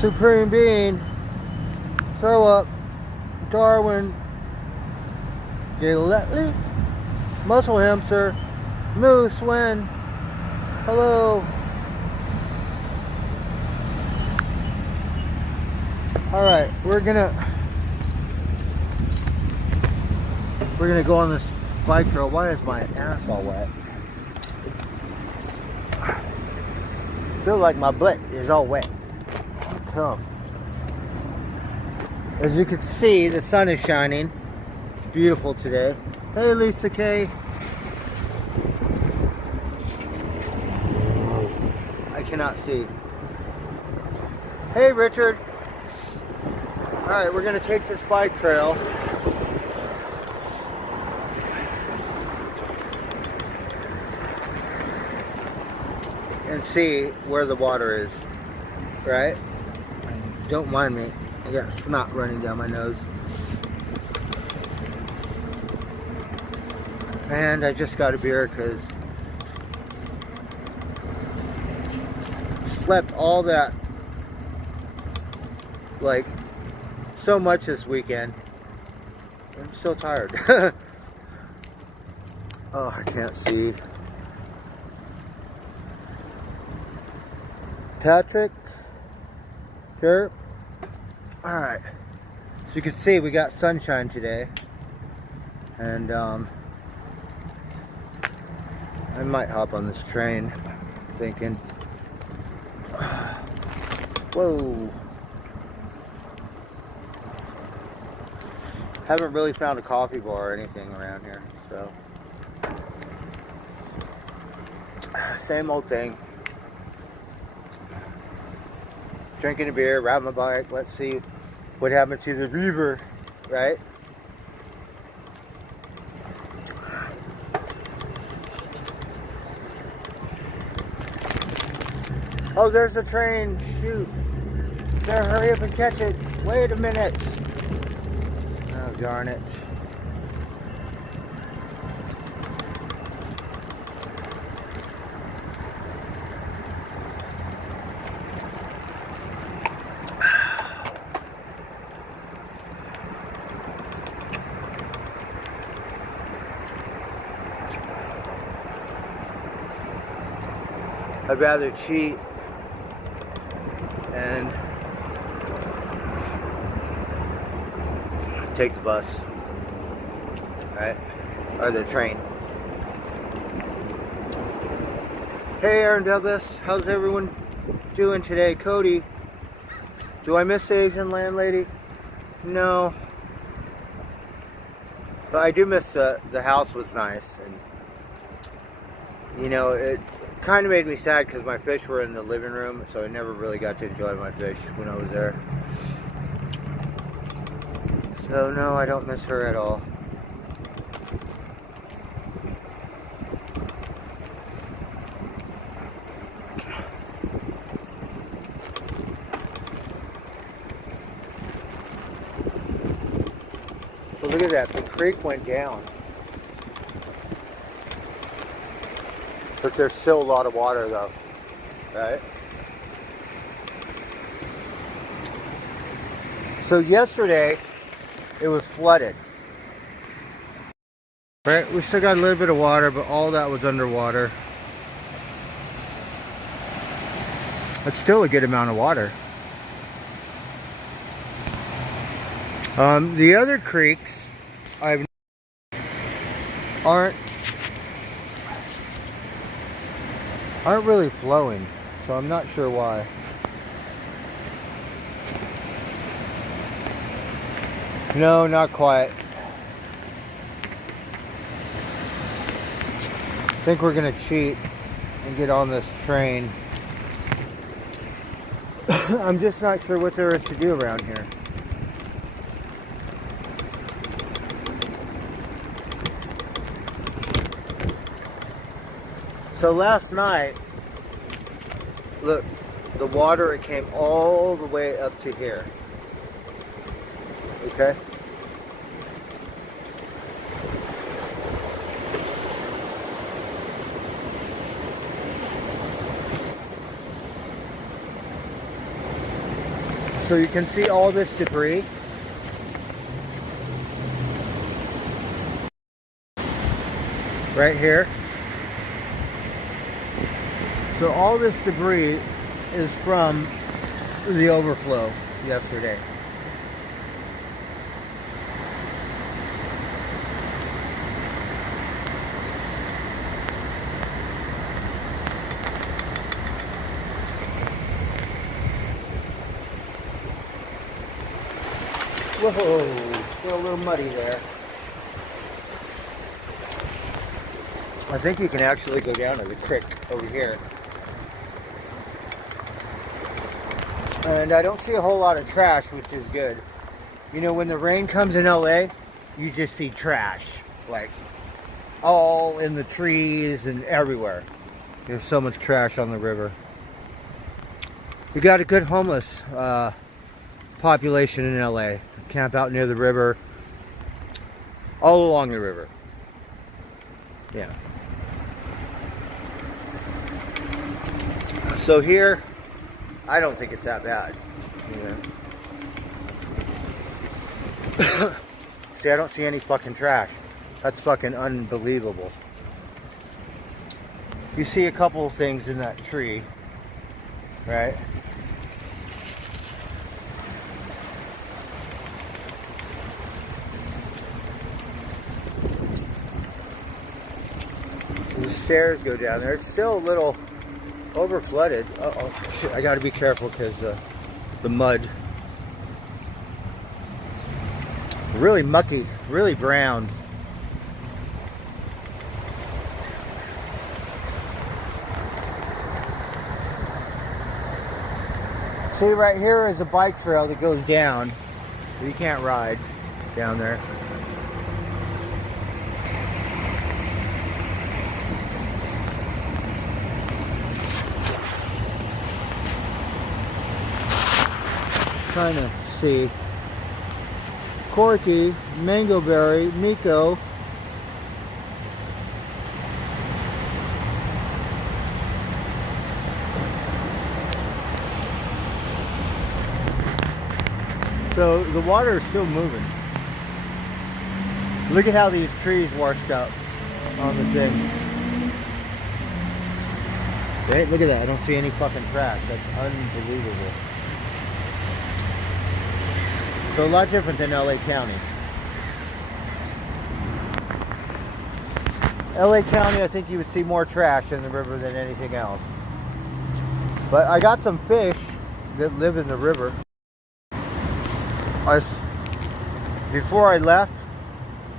Supreme Being, Throw Up, Darwin, Gillette, Muscle Hamster, Moose, Win, hello. Alright, we're gonna go on this bike trail. Why is my ass all wet? I feel like my butt is all wet. Come. As you can see, the sun is shining. It's beautiful today. Hey, Lisa K. I cannot see. Hey, Richard. Alright, we're going to take this bike trail. And see where the water is. Right? Don't mind me. I got snot running down my nose. And I just got a beer because slept all that, like, so much this weekend. I'm so tired. Oh, I can't see. Patrick, Sure. Alright. So you can see we got sunshine today. And I might hop on this train, thinking. Whoa. Haven't really found a coffee bar or anything around here, so. Same old thing. Drinking a beer, riding my bike. Let's see what happened to the river, right? Oh, there's a train. Shoot. Better hurry up and catch it. Wait a minute. Oh, darn it. I'd rather cheat and take the bus, right? Or the train. Hey, Aaron Douglas, how's everyone doing today? Cody, do I miss the Asian landlady? No. But I do miss the house was nice, and you know, it kind of made me sad because my fish were in the living room, so I never really got to enjoy my fish when I was there. So no, I don't miss her at all. But look at that, the creek went down. But there's still a lot of water though, right? So yesterday, it was flooded. Right, we still got a little bit of water, but all that was underwater. That's still a good amount of water. The other creeks aren't really flowing, so I'm not sure why. No, not quite. I think we're gonna cheat and get on this train. I'm just not sure what there is to do around here. So last night, look, the water, it came all the way up to here. Okay? So you can see all this debris. Right here. So all this debris is from the overflow yesterday. Whoa, still a little muddy there. I think you can actually go down to the creek over here. And I don't see a whole lot of trash, which is good. You know, when the rain comes in LA, you just see trash. Like, all in the trees and everywhere. There's so much trash on the river. We got a good homeless population in LA. Camp out near the river, all along the river. Yeah. So here, I don't think it's that bad. Yeah. See, I don't see any fucking trash. That's fucking unbelievable. You see a couple of things in that tree, right? The stairs go down there. It's still a little over flooded. Uh-oh. I gotta be careful because the mud. Really mucky, really brown. See, right here is a bike trail that goes down. You can't ride down there. Trying to see. Corky, Mangoberry, Miko. So the water is still moving. Look at how these trees washed up on the thing. Hey, look at that. I don't see any fucking trash. That's unbelievable. So a lot different than LA County. LA County, I think you would see more trash in the river than anything else. But I got some fish that live in the river. Before I left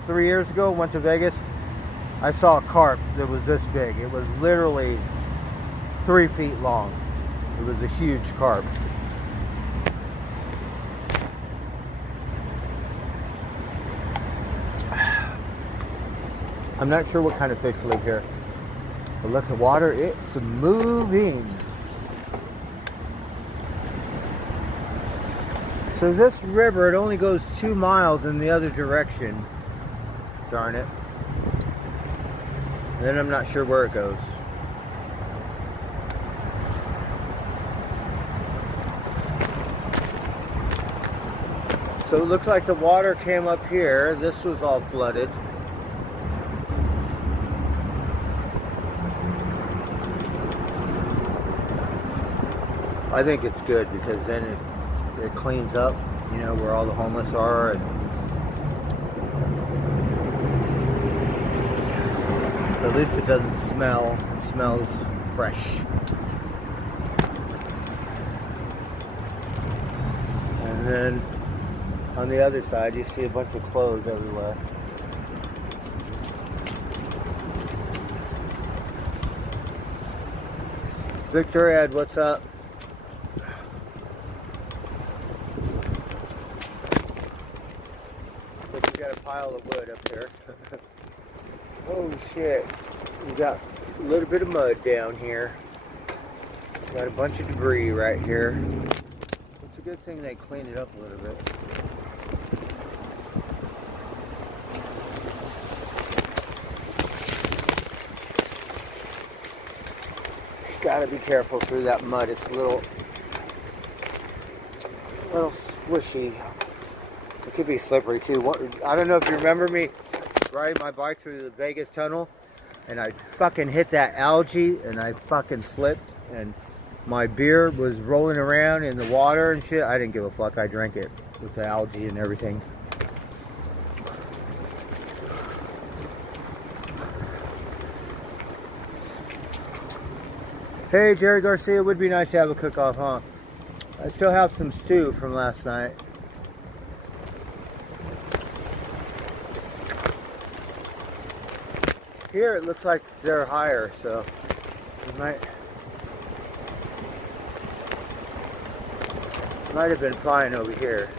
3 years ago, went to Vegas, I saw a carp that was this big. It was literally 3 feet long. It was a huge carp. I'm not sure what kind of fish live here. But look at the water, it's moving. So this river, it only goes 2 miles in the other direction. Darn it. Then I'm not sure where it goes. So it looks like the water came up here. This was all flooded. I think it's good because then it cleans up, you know, where all the homeless are, and at least it doesn't smell. It smells fresh. And then on the other side you see a bunch of clothes everywhere. Victor Ed, what's up? Got a pile of wood up there. Oh shit. We got a little bit of mud down here. Got a bunch of debris right here. It's a good thing they cleaned it up a little bit. Just gotta be careful through that mud. It's a little a little squishy. It could be slippery too. I don't know if you remember me riding my bike through the Vegas tunnel and I fucking hit that algae and I fucking slipped and my beer was rolling around in the water and shit. I didn't give a fuck. I drank it with the algae and everything. Hey, Jerry Garcia, it would be nice to have a cook-off, huh? I still have some stew from last night. Here it looks like they're higher, so it might have been fine over here.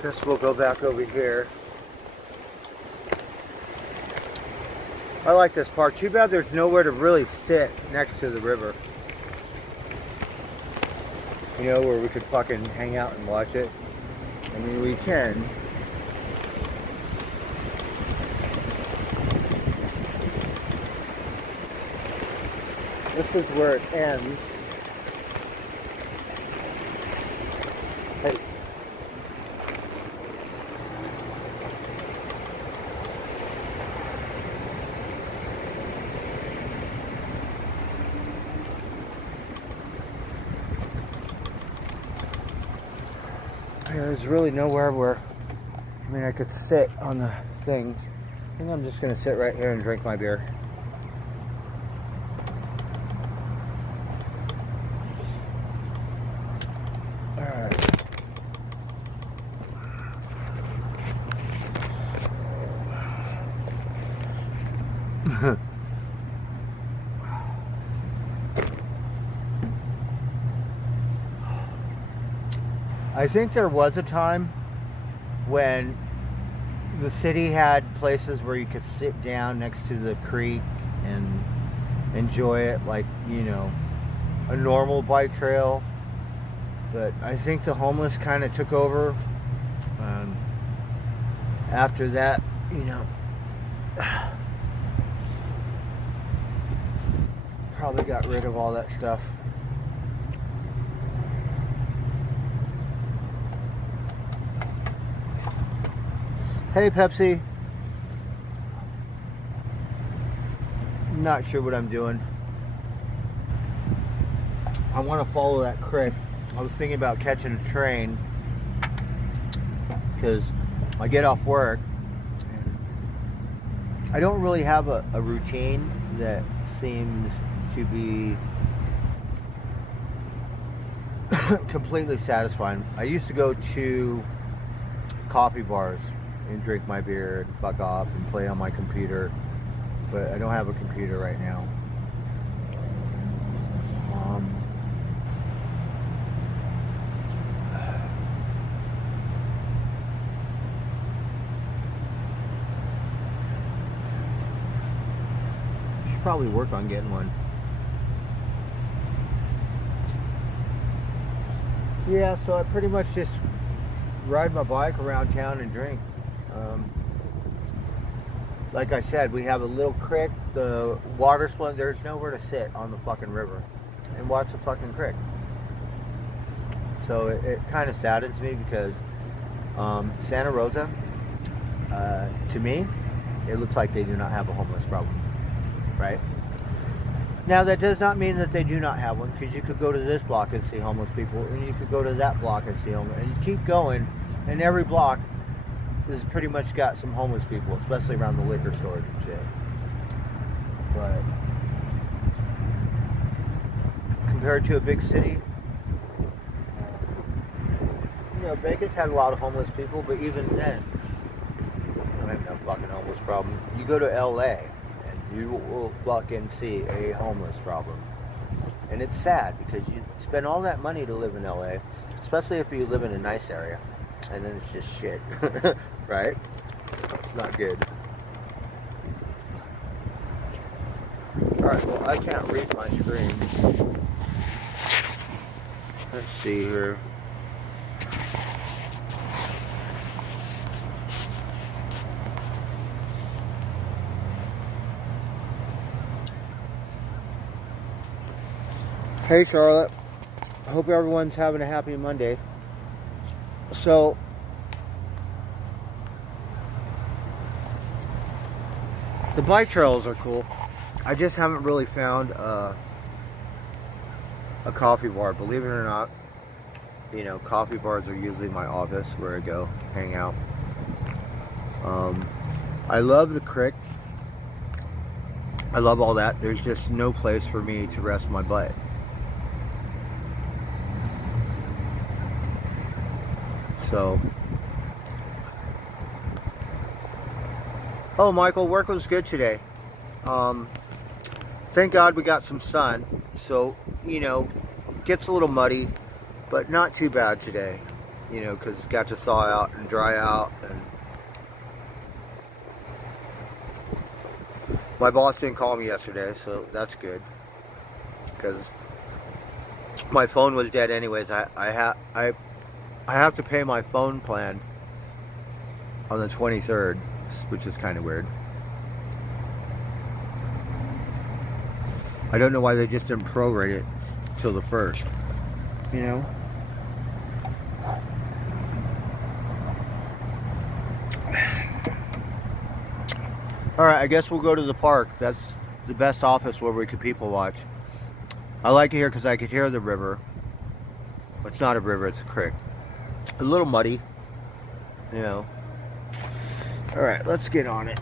Guess we'll go back over here. I like this park. Too bad there's nowhere to really sit next to the river. You know, where we could fucking hang out and watch it. I mean, we can. This is where it ends. Hey. There's really nowhere where, I mean, I could sit on the things. I think I'm just going to sit right here and drink my beer. Alright. I think there was a time when the city had places where you could sit down next to the creek and enjoy it like, you know, a normal bike trail. But I think the homeless kind of took over. After that, you know, probably got rid of all that stuff. Hey, Pepsi. Not sure what I'm doing. I want to follow that creek. I was thinking about catching a train because I get off work and I don't really have a routine that seems to be completely satisfying. I used to go to coffee bars and drink my beer and fuck off and play on my computer, but I don't have a computer right now. Should probably work on getting one. Yeah, so I pretty much just ride my bike around town and drink. Like I said, we have a little creek, the water's flowing, there's nowhere to sit on the fucking river and watch the fucking creek. So it kind of saddens me because Santa Rosa, to me, it looks like they do not have a homeless problem, right? Now that does not mean that they do not have one, because you could go to this block and see homeless people, and you could go to that block and see homeless, and you keep going, and every block has pretty much got some homeless people, especially around the liquor stores and shit. But compared to a big city, you know, Vegas had a lot of homeless people, but even then, I have no fucking homeless problem. You go to LA, and you will fucking see a homeless problem. And it's sad, because you spend all that money to live in LA, especially if you live in a nice area, and then it's just shit, right? It's not good. Alright, well, I can't read my screen. Let's see here. Hey Charlotte, I hope everyone's having a happy Monday. So, the bike trails are cool. I just haven't really found a coffee bar. Believe it or not, you know, coffee bars are usually my office where I go hang out. I love the creek. I love all that. There's just no place for me to rest my butt. So, oh Michael, work was good today. Thank God we got some sun. So, you know, gets a little muddy, but not too bad today. You know, because it's got to thaw out and dry out. And my boss didn't call me yesterday, so that's good. Because my phone was dead anyways. I have to pay my phone plan on the 23rd, which is kind of weird. I don't know why they just didn't prorate it till the 1st, you know? Alright, I guess we'll go to the park. That's the best office where we could people watch. I like it here because I could hear the river. It's not a river, it's a creek. A little muddy, you know. Alright, let's get on it.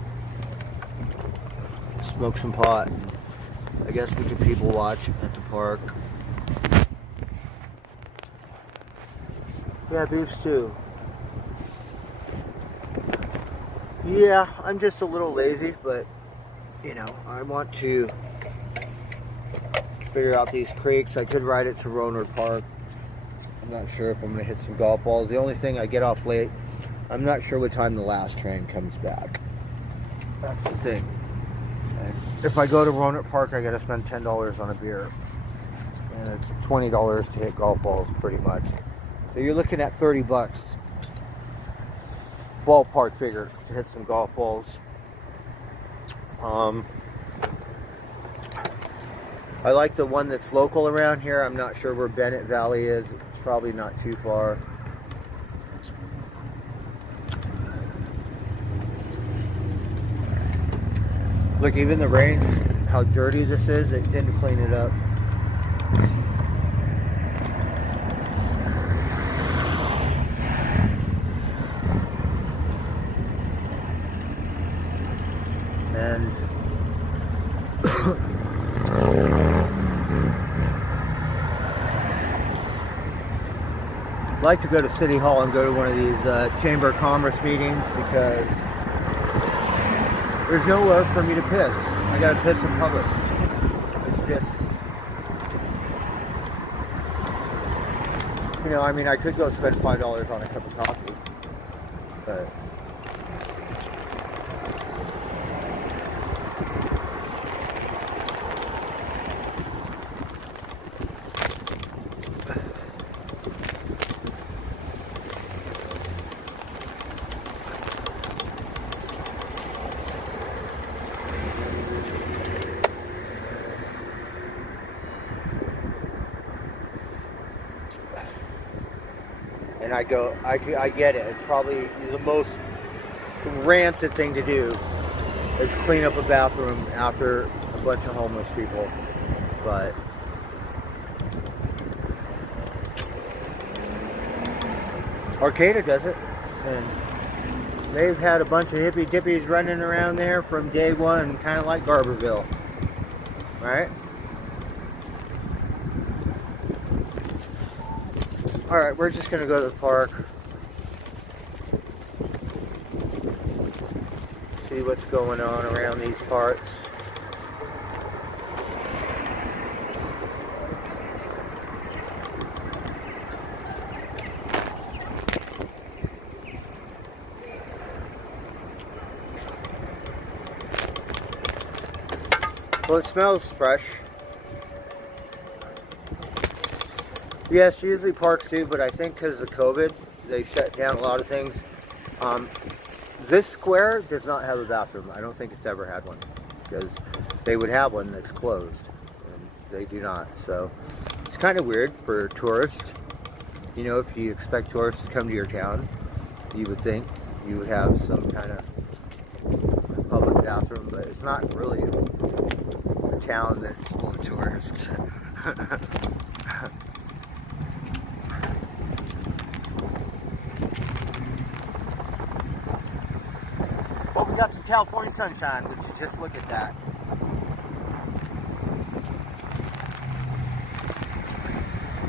Smoke some pot. And I guess we could people watch at the park. Yeah, beefs too. Yeah, I'm just a little lazy, but you know, I want to figure out these creeks. I could ride it to Rohnert Park. I'm not sure if I'm going to hit some golf balls. The only thing, I get off late. I'm not sure what time the last train comes back. That's the thing. And if I go to Rohnert Park, I got to spend $10 on a beer. And it's $20 to hit golf balls, pretty much. So you're looking at 30 bucks. Ballpark figure to hit some golf balls. I like the one that's local around here. I'm not sure where Bennett Valley is. It's probably not too far. Look, even the rain, how dirty this is, it didn't clean it up. And I'd like to go to City Hall and go to one of these Chamber of Commerce meetings because there's nowhere for me to piss. I gotta piss in public. It's just, you know, I mean, I could go spend $5 on a cup of coffee, but and I get it. It's probably the most rancid thing to do is clean up a bathroom after a bunch of homeless people. But Arcata does it, and they've had a bunch of hippie dippies running around there from day one, kind of like Garberville, right? Alright, we're just going to go to the park. See what's going on around these parts. Well, it smells fresh. Yes, usually parks do, but I think because of COVID, they shut down a lot of things. This square does not have a bathroom. I don't think it's ever had one, because they would have one that's closed, and they do not. So It's kind of weird for tourists. You know, if you expect tourists to come to your town, you would think you would have some kind of public bathroom, but it's not really a town that's full of tourists. Well, we got some California sunshine, which is just look at that.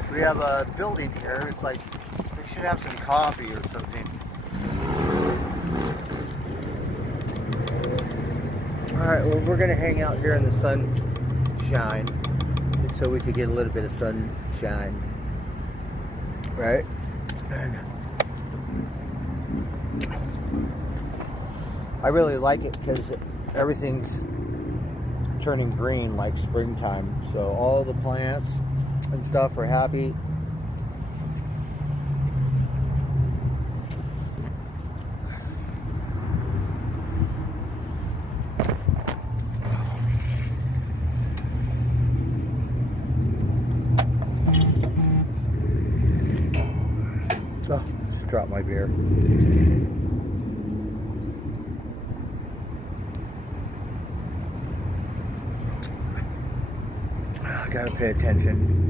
We have a building here. It's like they should have some coffee or something. Alright, well, we're going to hang out here in the sunshine so we could get a little bit of sunshine. Right? And I really like it because everything's turning green like springtime. So all the plants and stuff are happy. Oh, just dropped my beer. I gotta pay attention.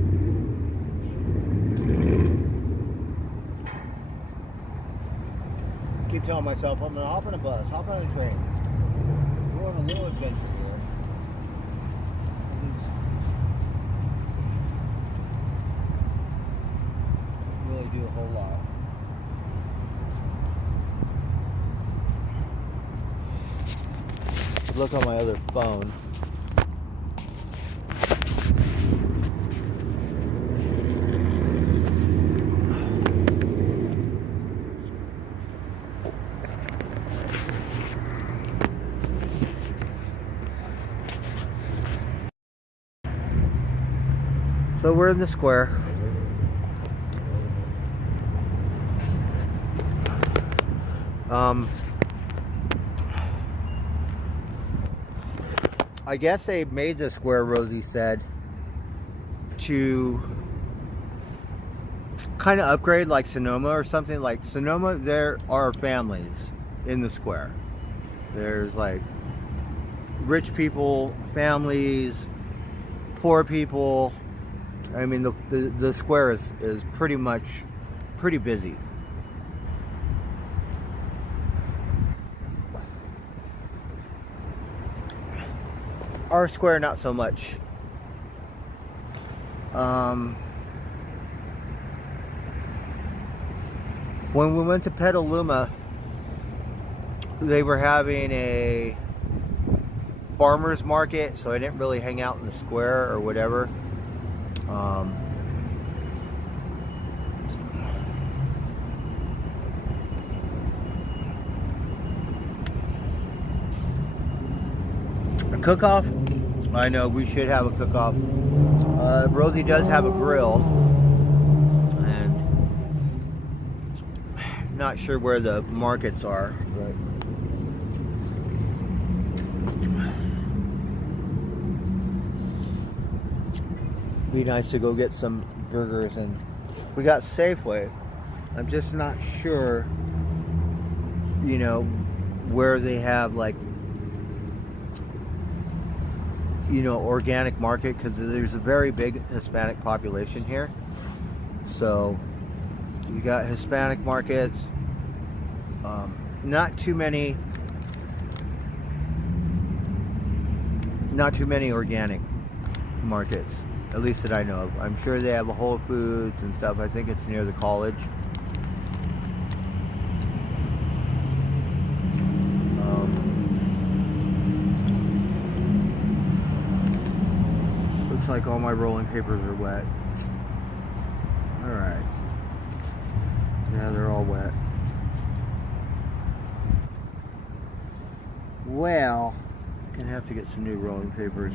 Keep telling myself I'm gonna hop on a bus, hop on a train. Go on a little adventure here. Really do a whole lot. Look on my other phone. So we're in the square. I guess they made the square, Rosie said, to kind of upgrade like Sonoma or something. Like Sonoma, there are families in the square. There's like rich people, families, poor people. I mean, the square is pretty much pretty busy. Our square, not so much. When we went to Petaluma, they were having a farmer's market, so I didn't really hang out in the square or whatever. A cook-off? I know, we should have a cook-off. Rosie does have a grill, and not sure where the markets are, but be nice to go get some burgers. And we got Safeway. I'm just not sure, you know, where they have like, you know, organic market, because there's a very big Hispanic population here. So you got Hispanic markets, not too many organic markets, at least that I know of. I'm sure they have a Whole Foods and stuff. I think it's near the college. Looks like all my rolling papers are wet. Alright. Yeah, they're all wet. Well, gonna have to get some new rolling papers.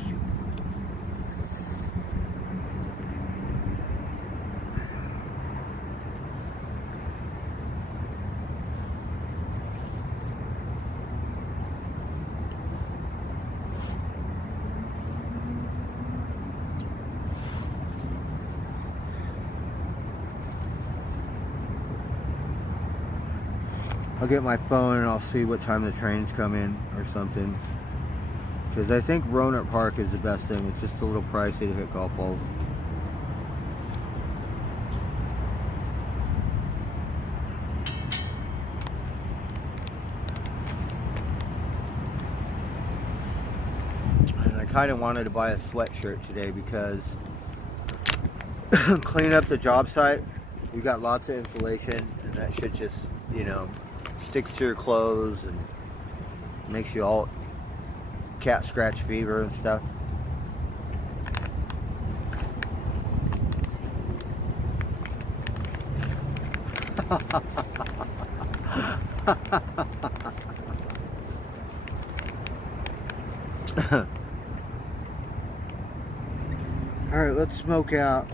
I'll get my phone and I'll see what time the trains come in or something. Because I think Rohnert Park is the best thing. It's just a little pricey to hit golf balls. And I kind of wanted to buy a sweatshirt today because cleaning up the job site, we got lots of insulation, and that shit just, you know, sticks to your clothes and makes you all cat scratch fever and stuff. Alright, let's smoke out.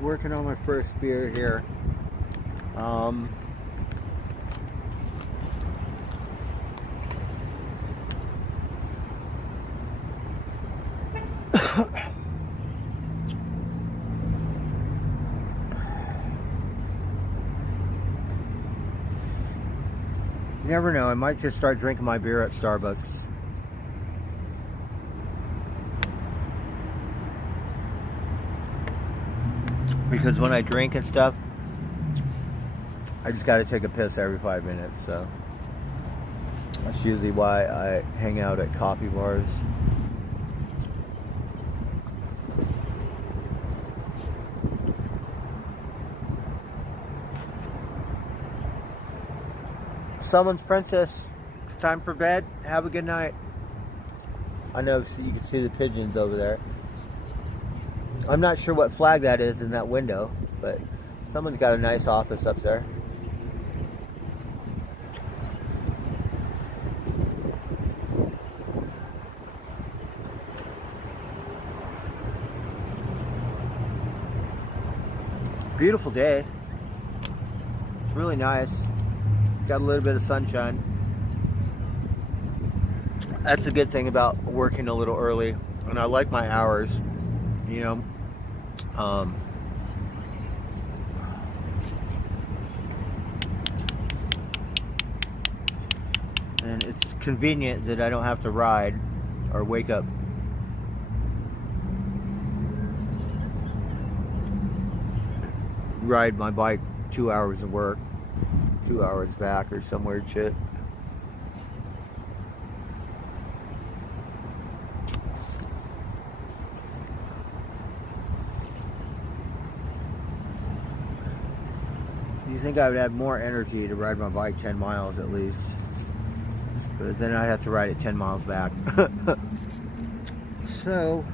Working on my first beer here. You never know, I might just start drinking my beer at Starbucks. Because when I drink and stuff, I just gotta take a piss every 5 minutes, so that's usually why I hang out at coffee bars. Someone's princess. It's time for bed. Have a good night. I know you can see the pigeons over there. I'm not sure what flag that is in that window, but someone's got a nice office up there. Beautiful day. It's really nice. Got a little bit of sunshine. That's a good thing about working a little early, and I like my hours, you know. And it's convenient that I don't have to ride or wake up. Ride my bike 2 hours to work, 2 hours back, or some weird shit. You think I would have more energy to ride my bike 10 miles at least, but then I'd have to ride it 10 miles back. So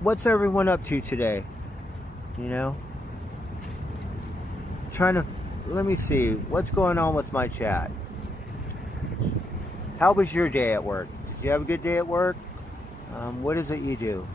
what's everyone up to today? You know? Let me see, what's going on with my chat? How was your day at work? Did you have a good day at work? What is it you do?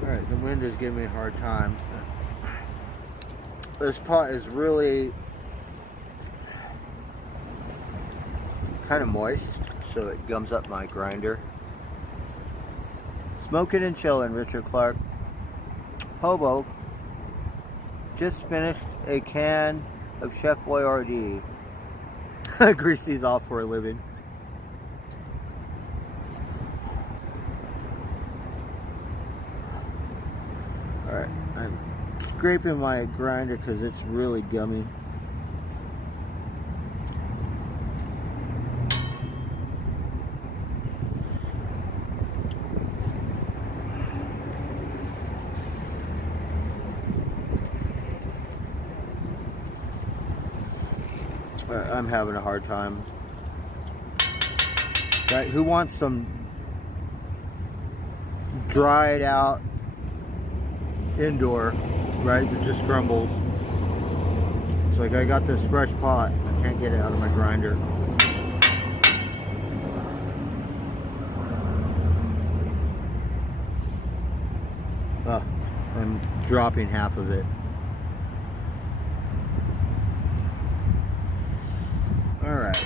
Alright, the wind is giving me a hard time. This pot is really kind of moist, so it gums up my grinder. Smoking and chilling, Richard Clark. Hobo just finished a can of Chef Boyardee. Greasy's off for a living. Alright, I'm scraping my grinder because it's really gummy. I'm having a hard time. Right, who wants some dry it out indoor, right? It just crumbles. It's like I got this fresh pot. I can't get it out of my grinder. I'm dropping half of it. All right.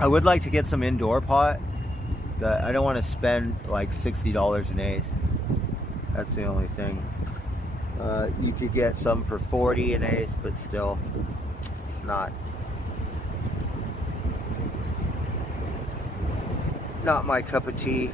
I would like to get some indoor pot, but I don't want to spend like $60 an eighth. That's the only thing. You could get some for 40 an eighth, but still, it's not my cup of tea.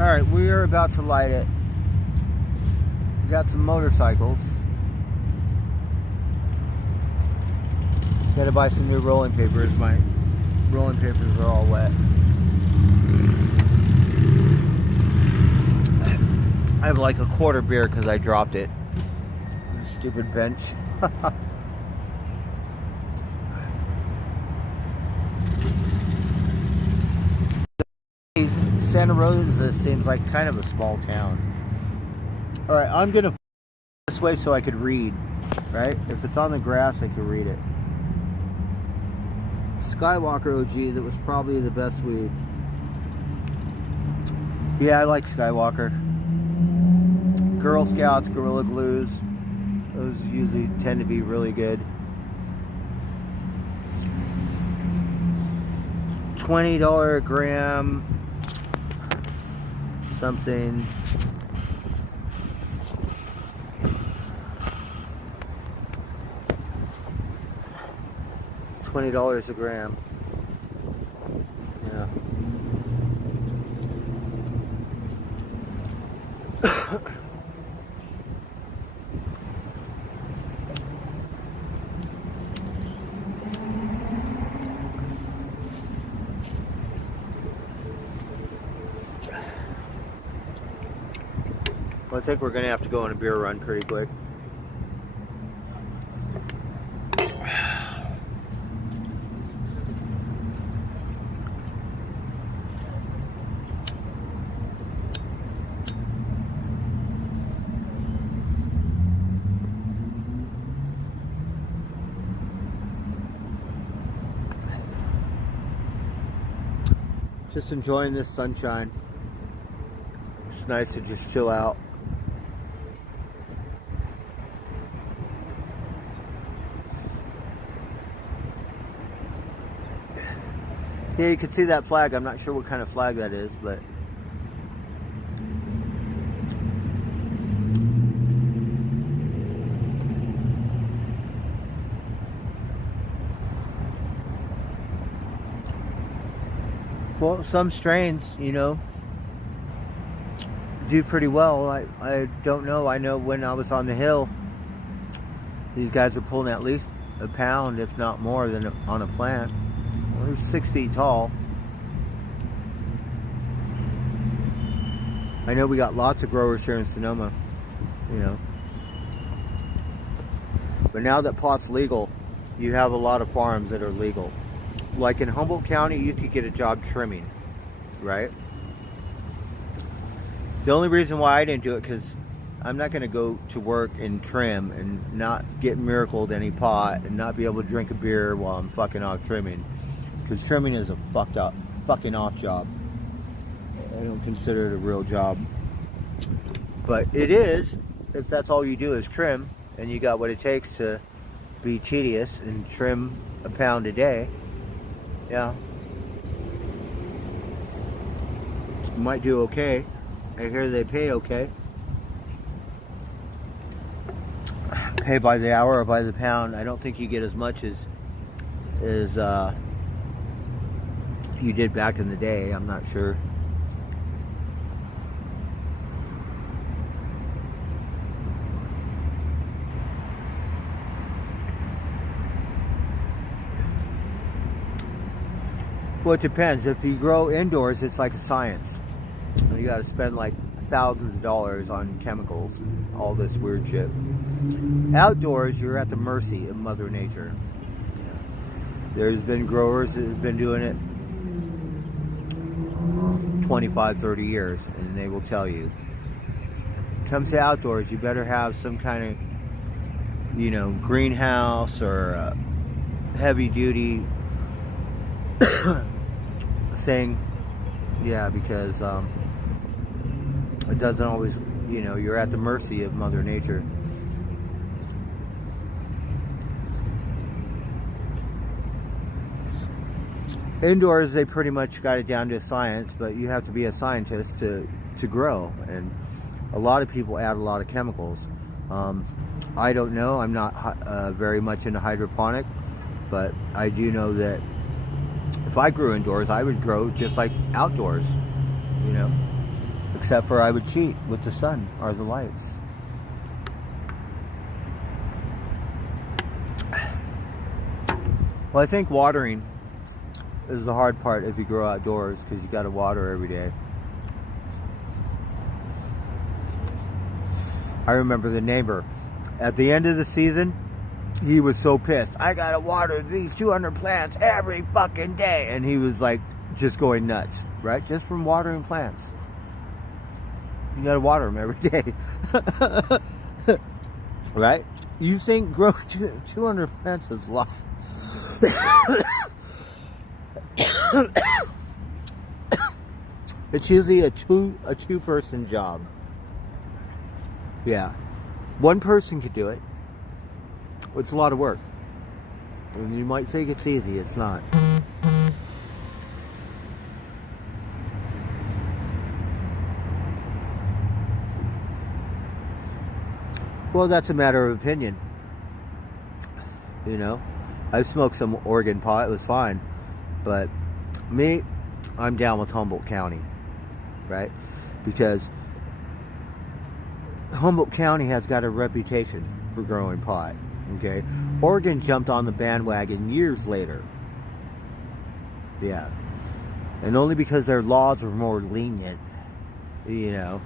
Alright, we are about to light it. Got some motorcycles. Gotta buy some new rolling papers. My rolling papers are all wet. I have like a quarter beer because I dropped it on this stupid bench. Santa Rosa seems like kind of a small town. Alright, I'm gonna this way so I could read, right? If it's on the grass, I could read it. Skywalker OG, that was probably the best weed. Yeah, I like Skywalker. Girl Scouts, Gorilla Glues, those usually tend to be really good. $20 a gram. Something. $20 a gram. Yeah. Well, I think we're gonna have to go on a beer run pretty quick. Just enjoying this sunshine. It's nice to just chill out. Yeah, you can see that flag. I'm not sure what kind of flag that is, but well, some strains, you know, do pretty well. I don't know. I know when I was on the hill, these guys are pulling at least a pound, if not more, than on a plant. They're 6 feet tall. I know we got lots of growers here in Sonoma, you know. But now that pot's legal, you have a lot of farms that are legal. Like in Humboldt County, you could get a job trimming, right? The only reason why I didn't do it, because I'm not going to go to work and trim and not get miracled any pot and not be able to drink a beer while I'm fucking off trimming. Because trimming is a fucking off job. I don't consider it a real job. But it is, if that's all you do is trim. and you got what it takes to be tedious and trim a pound a day, yeah, you might do okay. I hear they pay okay. Pay by the hour or by the pound. I don't think you get as much as you did back in the day. I'm not sure. Well, it depends. If you grow indoors, it's like a science. You got to spend like thousands of dollars on chemicals, all this weird shit. Outdoors, you're at the mercy of Mother Nature. There's been growers that have been doing it 25, 30 years, and they will tell you. When it comes to outdoors, you better have some kind of, you know, greenhouse or heavy duty thing. Yeah, because it doesn't always, you know, you're at the mercy of Mother Nature. Indoors, they pretty much got it down to a science, but you have to be a scientist to grow, and a lot of people add a lot of chemicals. I don't know, I'm not very much into hydroponic, but I do know that if I grew indoors, I would grow just like outdoors, you know, except for I would cheat with the sun or the lights. Well, I think watering is the hard part if you grow outdoors, because you got to water every day. I remember the neighbor at the end of the season, he was so pissed. I gotta water these 200 plants every fucking day, and he was like just going nuts, right? Just from watering plants. You gotta water them every day. Right? You think growing 200 plants is a lot? It's usually a two-person job. Yeah, one person could do it. It's a lot of work. And you might think it's easy. It's not. Well, that's a matter of opinion. You know, I've smoked some Oregon pot. It was fine. But me, I'm down with Humboldt County, right? Because Humboldt County has got a reputation for growing pot. Okay, Oregon jumped on the bandwagon years later. Yeah, and only because their laws were more lenient, you know.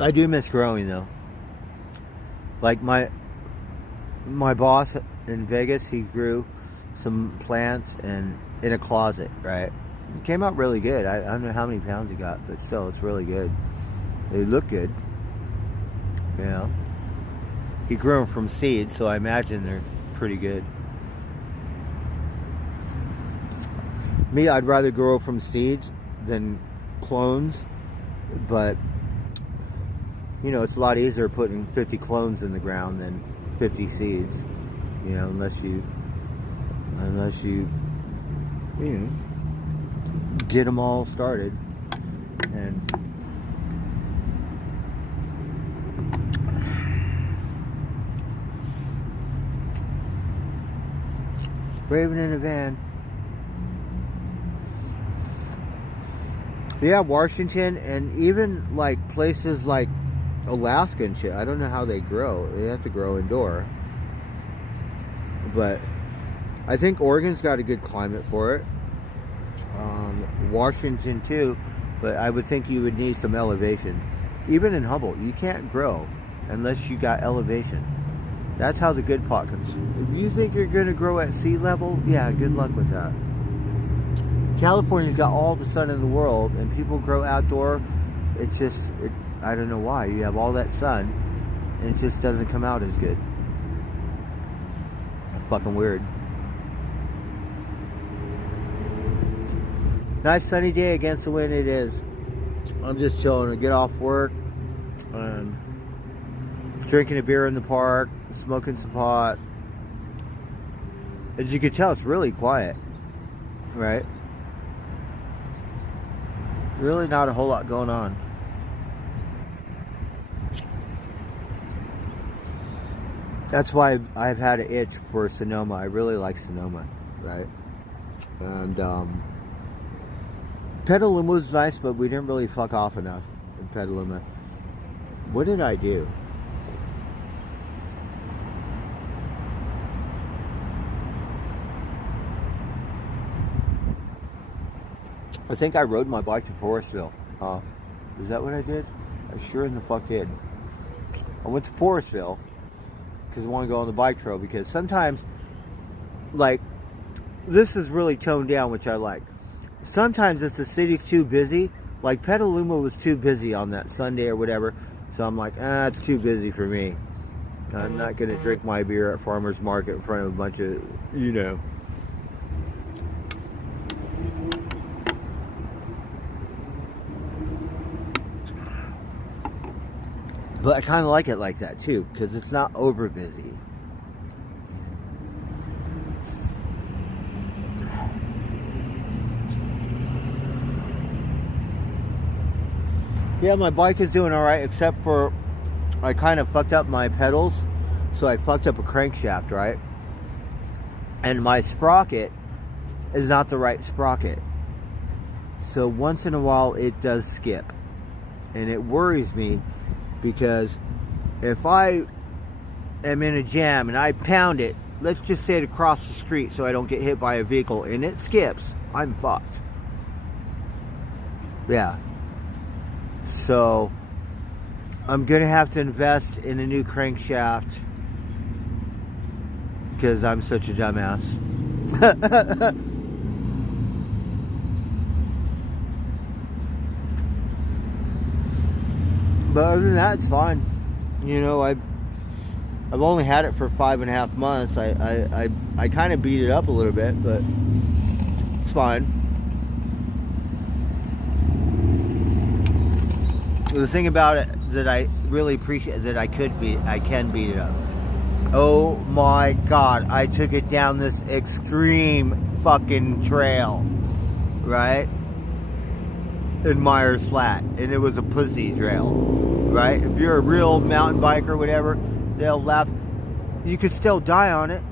I do miss growing though. Like my boss in Vegas, he grew some plants and in a closet, right? It came out really good. I don't know how many pounds he got, but still, it's really good. They look good. You know, he grew them from seeds, so I imagine they're pretty good. Me, I'd rather grow from seeds than clones, but you know, it's a lot easier putting 50 clones in the ground than 50 seeds. You know, unless you know, get them all started. And Raven in a van. Yeah, Washington, and even like places like Alaska and shit. I don't know how they grow. They have to grow indoor. But I think Oregon's got a good climate for it. Washington too. But I would think you would need some elevation. Even in Humboldt, you can't grow unless you got elevation. That's how the good pot comes. If you think you're going to grow at sea level, yeah, good luck with that. California's got all the sun in the world, and people grow outdoor. I don't know why. You have all that sun, and it just doesn't come out as good. Fucking weird. Nice sunny day against the wind it is. I'm just chilling to get off work. Drinking a beer in the park, smoking some pot. As you can tell, it's really quiet, right? Really not a whole lot going on. That's why I've had an itch for Sonoma. I really like Sonoma, right? And Petaluma was nice, but we didn't really fuck off enough in Petaluma. What did I do? I think I rode my bike to Forestville. Is that what I did? I sure in the fuck did. I went to Forestville because I want to go on the bike trail, because sometimes, like, this is really toned down, which I like. Sometimes if the city's too busy, like Petaluma was too busy on that Sunday or whatever, so I'm like, it's too busy for me. I'm not going to drink my beer at Farmer's Market in front of a bunch of, you know. But I kind of like it like that too, because it's not over busy. Yeah, my bike is doing all right, except for I kind of fucked up my pedals, so I fucked up a crankshaft, right? And my sprocket is not the right sprocket. So once in a while it does skip. And it worries me, because if I am in a jam and I pound it, let's just say it across the street so I don't get hit by a vehicle, and it skips, I'm fucked. Yeah. So I'm gonna have to invest in a new crankshaft because I'm such a dumbass. But other than that, it's fine. You know, I've only had it for 5.5 months. I kind of beat it up a little bit, but it's fine. The thing about it that I really appreciate is that I can beat it up. Oh my God, I took it down this extreme fucking trail, right? In Myers Flat, and it was a pussy trail, right? If you're a real mountain biker or whatever, they'll laugh. You could still die on it,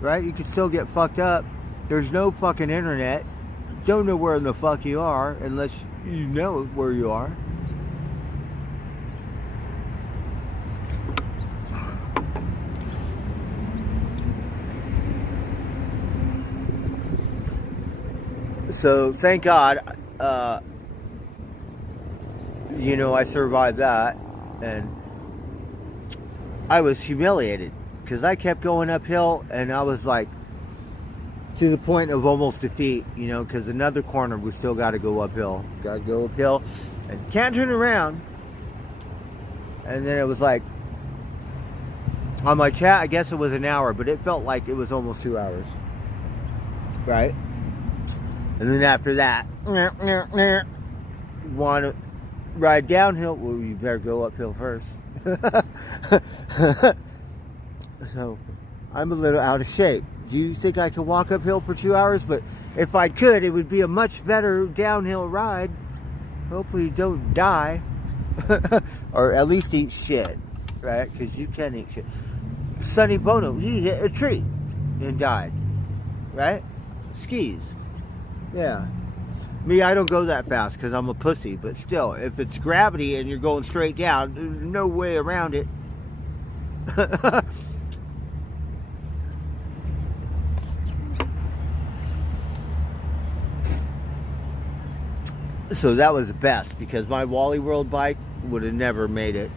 right? You could still get fucked up. There's no fucking internet. Don't know where in the fuck you are unless you know where you are. So thank God, you know, I survived that, and I was humiliated because I kept going uphill, and I was like, to the point of almost defeat, you know, because another corner we still got to go uphill. Got to go uphill and can't turn around. And then it was like, on my chat, I guess it was an hour, but it felt like it was almost 2 hours. Right? And then after that, want to ride downhill? Well, you better go uphill first. So, I'm a little out of shape. Do you think I can walk uphill for 2 hours? But if I could, it would be a much better downhill ride. Hopefully you don't die. Or at least eat shit. Right? Because you can eat shit. Sonny Bono, he hit a tree and died. Right? Skis. Yeah. Me, I don't go that fast because I'm a pussy. But still, if it's gravity and you're going straight down, there's no way around it. So that was the best, because my Wally World bike would have never made it.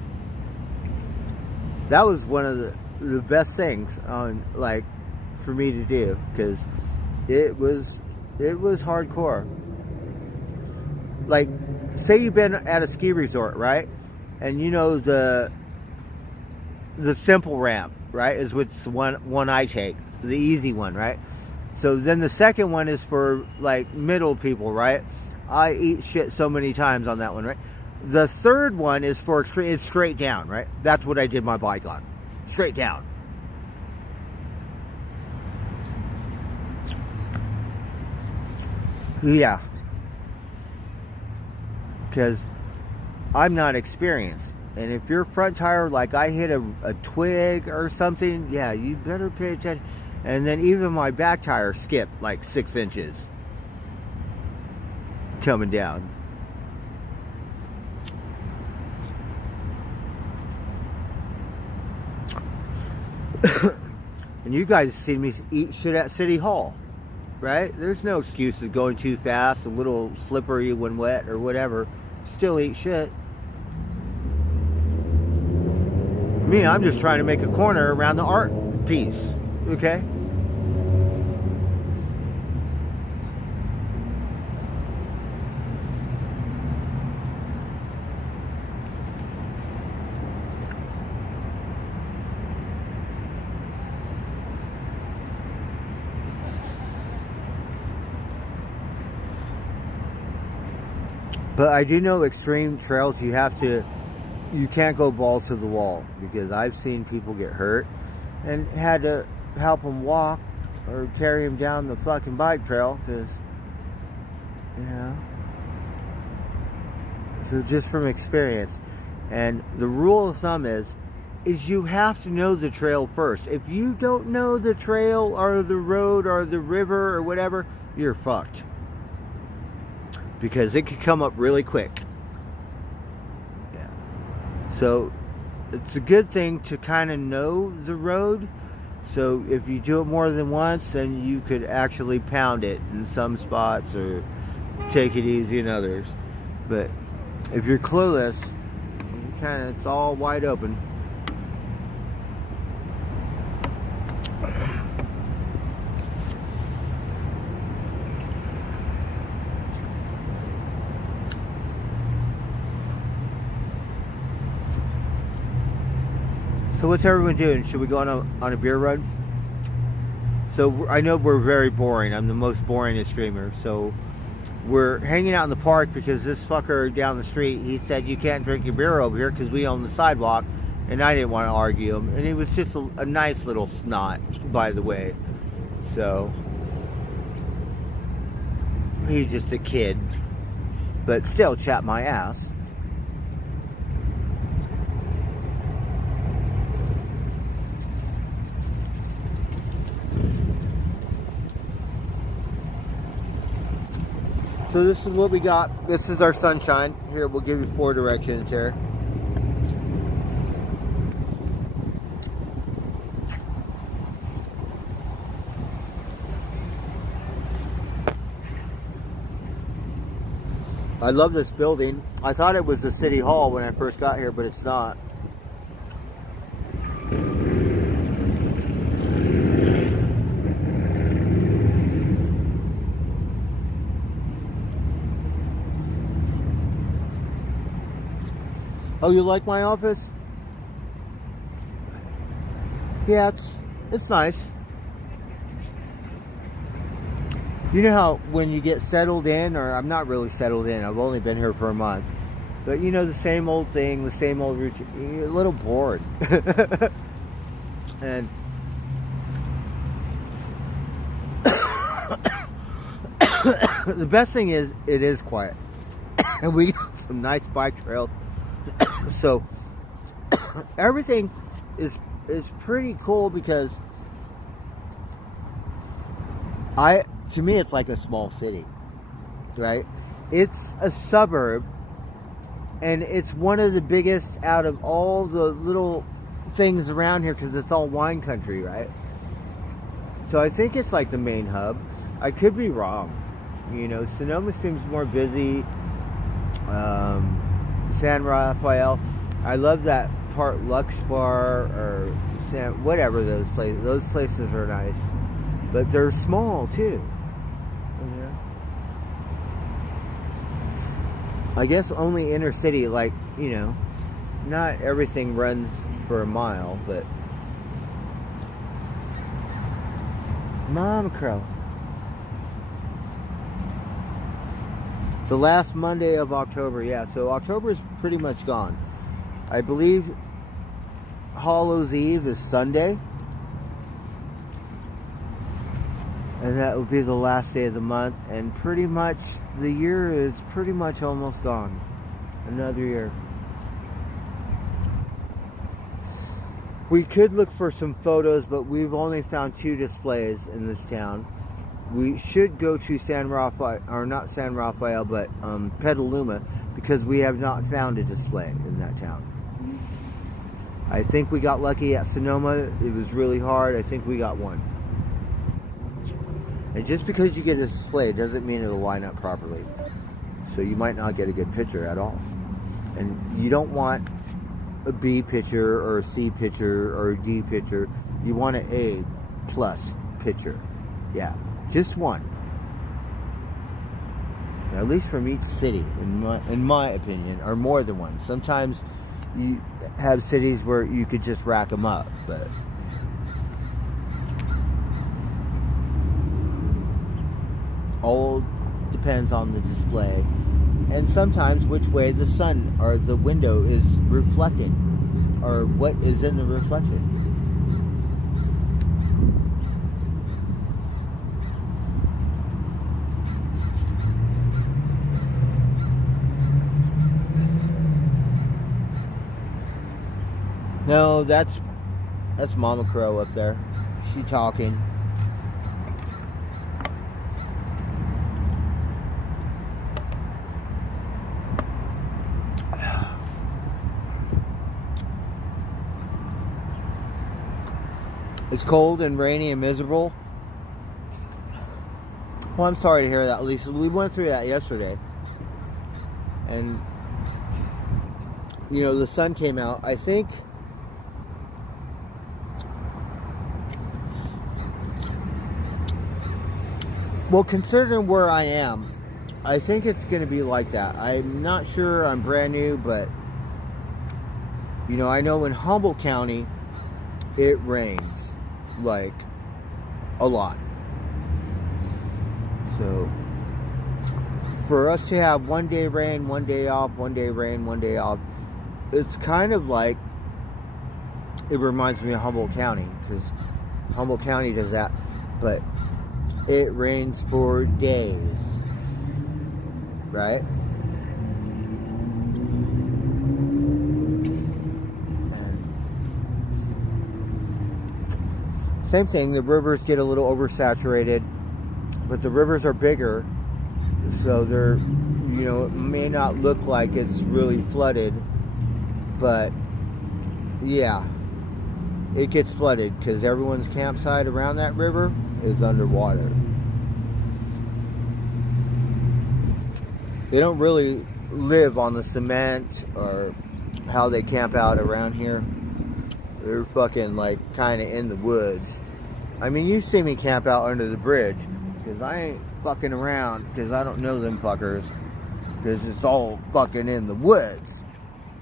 That was one of the best things on, like, for me to do, because it was It was hardcore. Like, say you've been at a ski resort, right? And you know the simple ramp, right, is what's one I take, the easy one, right? So then the second one is for like middle people, right? I eat shit so many times on that one, right? The third one is for it's straight down, right? That's what I did my bike on, straight down. Yeah, because I'm not experienced. And if your front tire, like I hit a twig or something, yeah, you better pay attention. And then even my back tire skipped like 6 inches coming down. And you guys see me eat shit at City Hall, right? There's no excuses going too fast, a little slippery when wet or whatever. Still eat shit. Me, I'm just trying to make a corner around the art piece, okay? But I do know extreme trails you can't go balls to the wall, because I've seen people get hurt and had to help them walk or carry them down the fucking bike trail, because, you know, so just from experience. And the rule of thumb is you have to know the trail first. If you don't know the trail or the road or the river or whatever, you're fucked, because it could come up really quick. Yeah. So it's a good thing to kind of know the road. So if you do it more than once, then you could actually pound it in some spots or take it easy in others. But if you're clueless, it's all wide open. So what's everyone doing? Should we go on a beer run? So I know we're very boring. I'm the most boringest streamer. So we're hanging out in the park because this fucker down the street, he said you can't drink your beer over here because we own the sidewalk, and I didn't want to argue him. And he was just a nice little snot, by the way. So he's just a kid, but still chat my ass. So this is what we got. This is our sunshine. Here, we'll give you 4 directions here. I love this building. I thought it was the City Hall when I first got here, but it's not. Oh, you like my office? Yeah, it's nice. You know how when you get settled in, or I'm not really settled in, I've only been here for a month, but you know, the same old thing, the same old routine, you're a little bored. And the best thing is, it is quiet. And we got some nice bike trails. So everything is pretty cool, because to me it's like a small city, right? It's a suburb, and it's one of the biggest out of all the little things around here, because it's all wine country, right? So I think it's like the main hub. I could be wrong. You know, Sonoma seems more busy. San Rafael, I love that part, Lux Bar or whatever those places. Those places are nice, but they're small too. Yeah. I guess only inner city, like, you know, not everything runs for a mile, but Mama Crow. It's the last Monday of October, yeah, so October is pretty much gone. I believe Hallows Eve is Sunday, and that would be the last day of the month, and pretty much the year is pretty much almost gone. Another year. We could look for some photos, but we've only found 2 displays in this town. We should go to San Rafael, or not San Rafael, but Petaluma, because we have not found a display in that town. I think we got lucky at Sonoma. It was really hard. I think we got one. And just because you get a display doesn't mean it'll line up properly. So you might not get a good picture at all. And you don't want a B picture or a C picture or a D picture. You want an A plus picture. Yeah, just one. At least from each city, in my opinion, or more than one. Sometimes you have cities where you could just rack them up, but all depends on the display, and sometimes which way the sun or the window is reflecting, or what is in the reflection. No, that's Mama Crow up there. She talking. It's cold and rainy and miserable. Well, I'm sorry to hear that, Lisa. We went through that yesterday. And, you know, the sun came out. I think well, considering where I am, I think it's going to be like that. I'm not sure. I'm brand new, but, you know, I know in Humboldt County, it rains, like, a lot. So, for us to have one day rain, one day off, one day rain, one day off, it's kind of like, it reminds me of Humboldt County, because Humboldt County does that, but it rains for days, right? And same thing, the rivers get a little oversaturated, but the rivers are bigger, so they're, you know, it may not look like it's really flooded, but yeah, it gets flooded because everyone's campsite around that river is underwater. They don't really live on the cement or how they camp out around here. They're fucking like kind of in the woods. I mean, you see me camp out under the bridge because I ain't fucking around because I don't know them fuckers, because it's all fucking in the woods,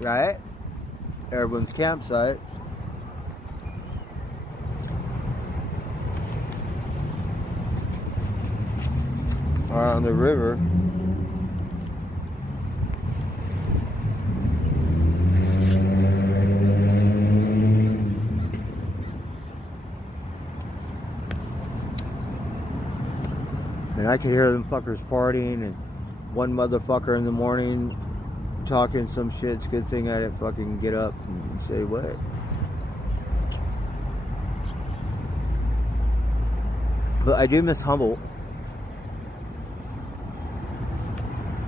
right? Everyone's campsite. Or on the river. And I could hear them fuckers partying, and one motherfucker in the morning talking some shit. It's a good thing I didn't fucking get up and say what. But I do miss Humboldt.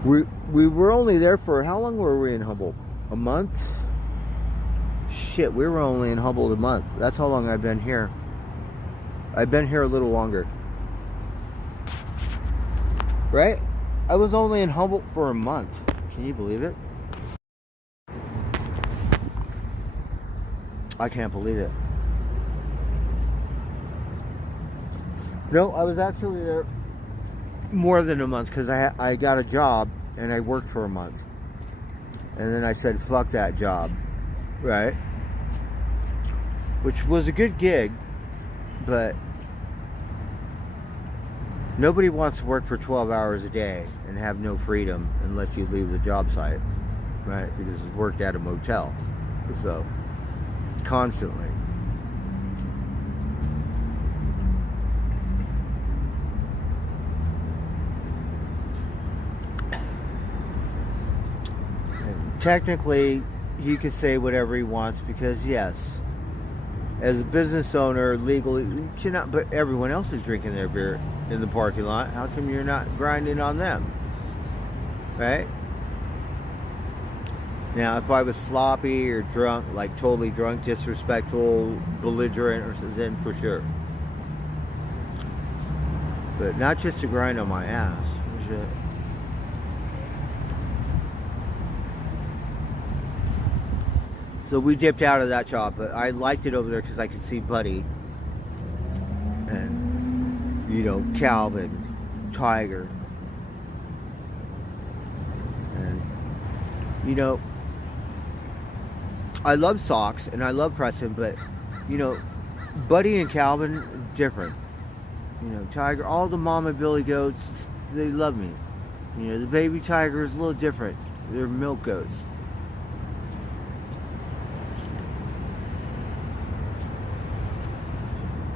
We were only there for, how long were we in Humboldt? A month? Shit, we were only in Humboldt a month. That's how long I've been here. I've been here a little longer. Right? I was only in Humboldt for a month. Can you believe it? I can't believe it. No, I was actually there more than a month because I got a job and I worked for a month. And then I said, fuck that job, right? Which was a good gig, but nobody wants to work for 12 hours a day and have no freedom unless you leave the job site, right? Because it's worked at a motel, so constantly. And technically, he could say whatever he wants because, yes, as a business owner, legally, you cannot, but everyone else is drinking their beer in the parking lot. How come you're not grinding on them? Right? Now, if I was sloppy or drunk, like totally drunk, disrespectful, belligerent, or then for sure. But not just to grind on my ass. So we dipped out of that job, but I liked it over there because I could see Buddy and, you know, Calvin, Tiger. And, you know, I love Sox and I love Preston, but, you know, Buddy and Calvin, different. You know, Tiger, all the Mama Billy goats, they love me. You know, the baby Tiger is a little different. They're milk goats.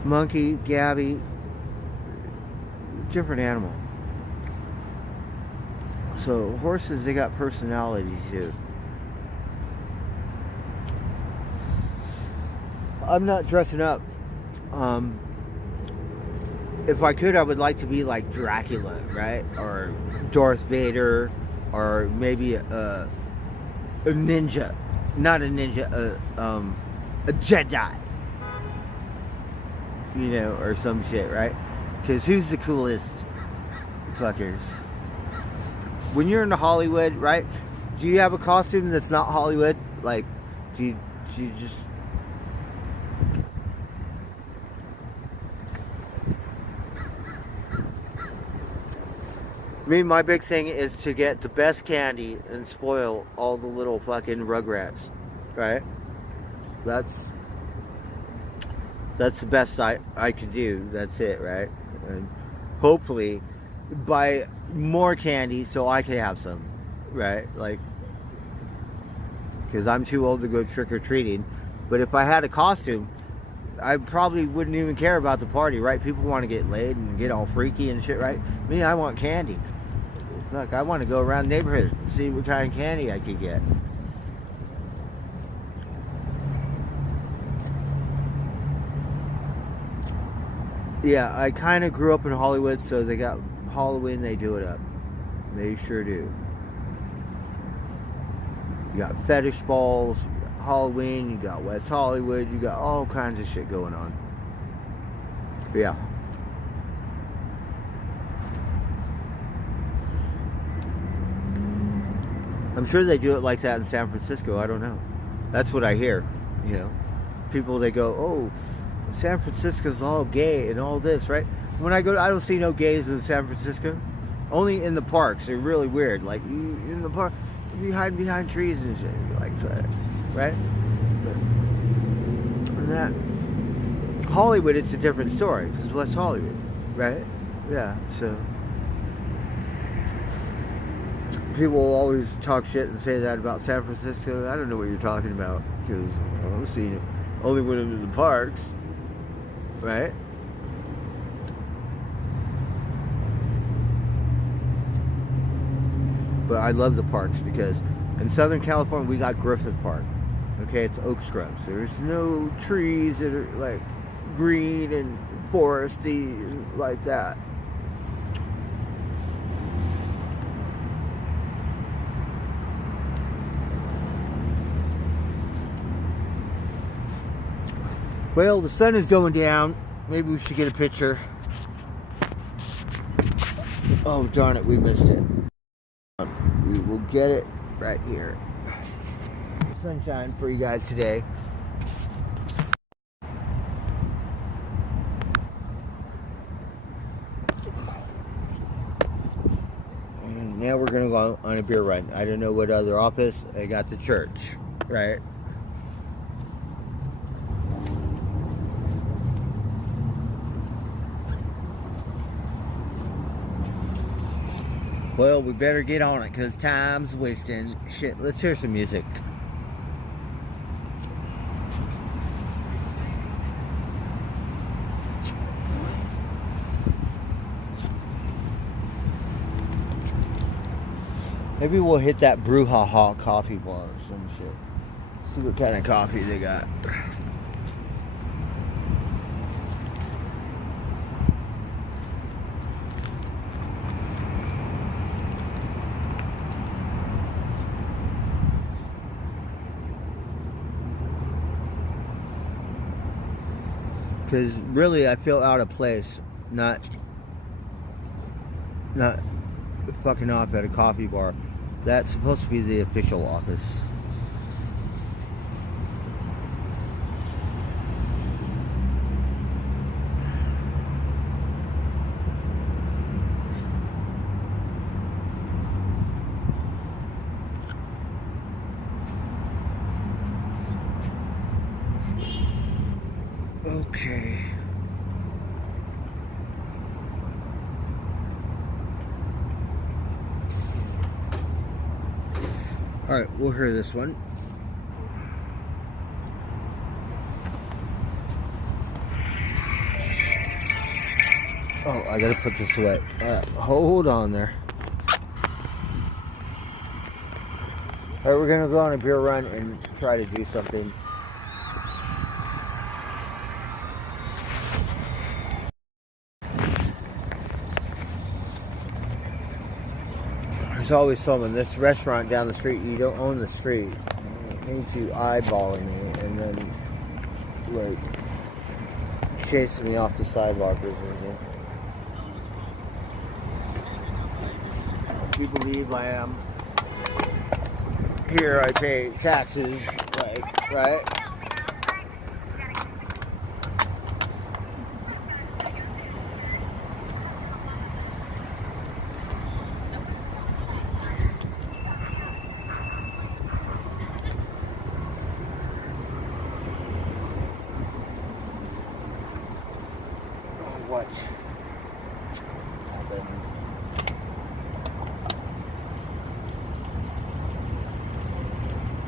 Monkey, Gabby, different animal. So horses, they got personality too. I'm not dressing up. If I could, I would like to be like Dracula, right? Or Darth Vader, or maybe a ninja. Not a ninja, a Jedi. You know, or some shit, right? Because who's the coolest fuckers? When you're in Hollywood, right? Do you have a costume that's not Hollywood? Like, do you just... My big thing is to get the best candy and spoil all the little fucking rugrats, right? That's the best I can do. That's it, right? And hopefully buy more candy so I can have some, right? Like, because I'm too old to go trick-or-treating. But if I had a costume, I probably wouldn't even care about the party, right? People want to get laid and get all freaky and shit, right? Me, I want candy. Look, I want to go around the neighborhood and see what kind of candy I could get. Yeah, I kind of grew up in Hollywood, so they got Halloween, they do it up. They sure do. You got fetish balls, you got Halloween, you got West Hollywood, you got all kinds of shit going on. But yeah. I'm sure they do it like that in San Francisco, I don't know. That's what I hear, you know. People, they go, oh, San Francisco's all gay and all this, right? When I go, I don't see no gays in San Francisco. Only in the parks. They're really weird. Like, you in the park, you hide behind trees and shit. Like that, right? But that Hollywood, it's a different story. Because West Hollywood, right? Yeah, so people will always talk shit and say that about San Francisco. I don't know what you're talking about. Because I'm seeing it only when I'm in the parks. Right? But I love the parks because in Southern California we got Griffith Park. Okay, it's oak scrubs. There's no trees that are like green and foresty like that. Well, the sun is going down. Maybe we should get a picture. Oh, darn it, we missed it. We will get it right here. Sunshine for you guys today. And now we're gonna go on a beer run. I don't know what other office. I got the church, right? Well, we better get on it because time's wasting. Shit, let's hear some music. Maybe we'll hit that Brouhaha coffee bar or some shit. See what kind of coffee they got. Because really, I feel out of place, not fucking off at a coffee bar. That's supposed to be the official office. Okay. Alright, we'll hear this one. Oh, I gotta put this away. Hold on there. Alright, we're gonna go on a beer run and try to do something. There's always someone. This restaurant down the street, you don't own the street. It means you eyeballing me and then, like, chasing me off the sidewalk or something. If you believe I am here, I pay taxes, like, right? What happened?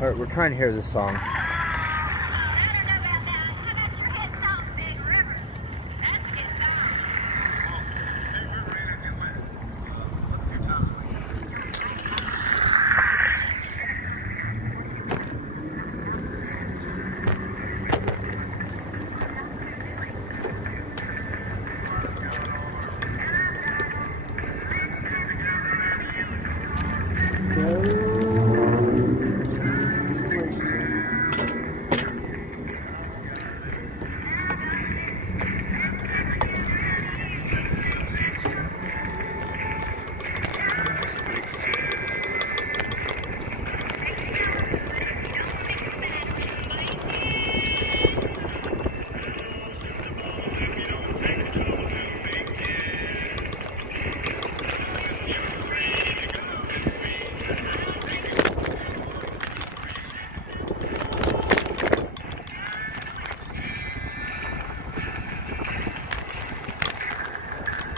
Alright, we're trying to hear this song.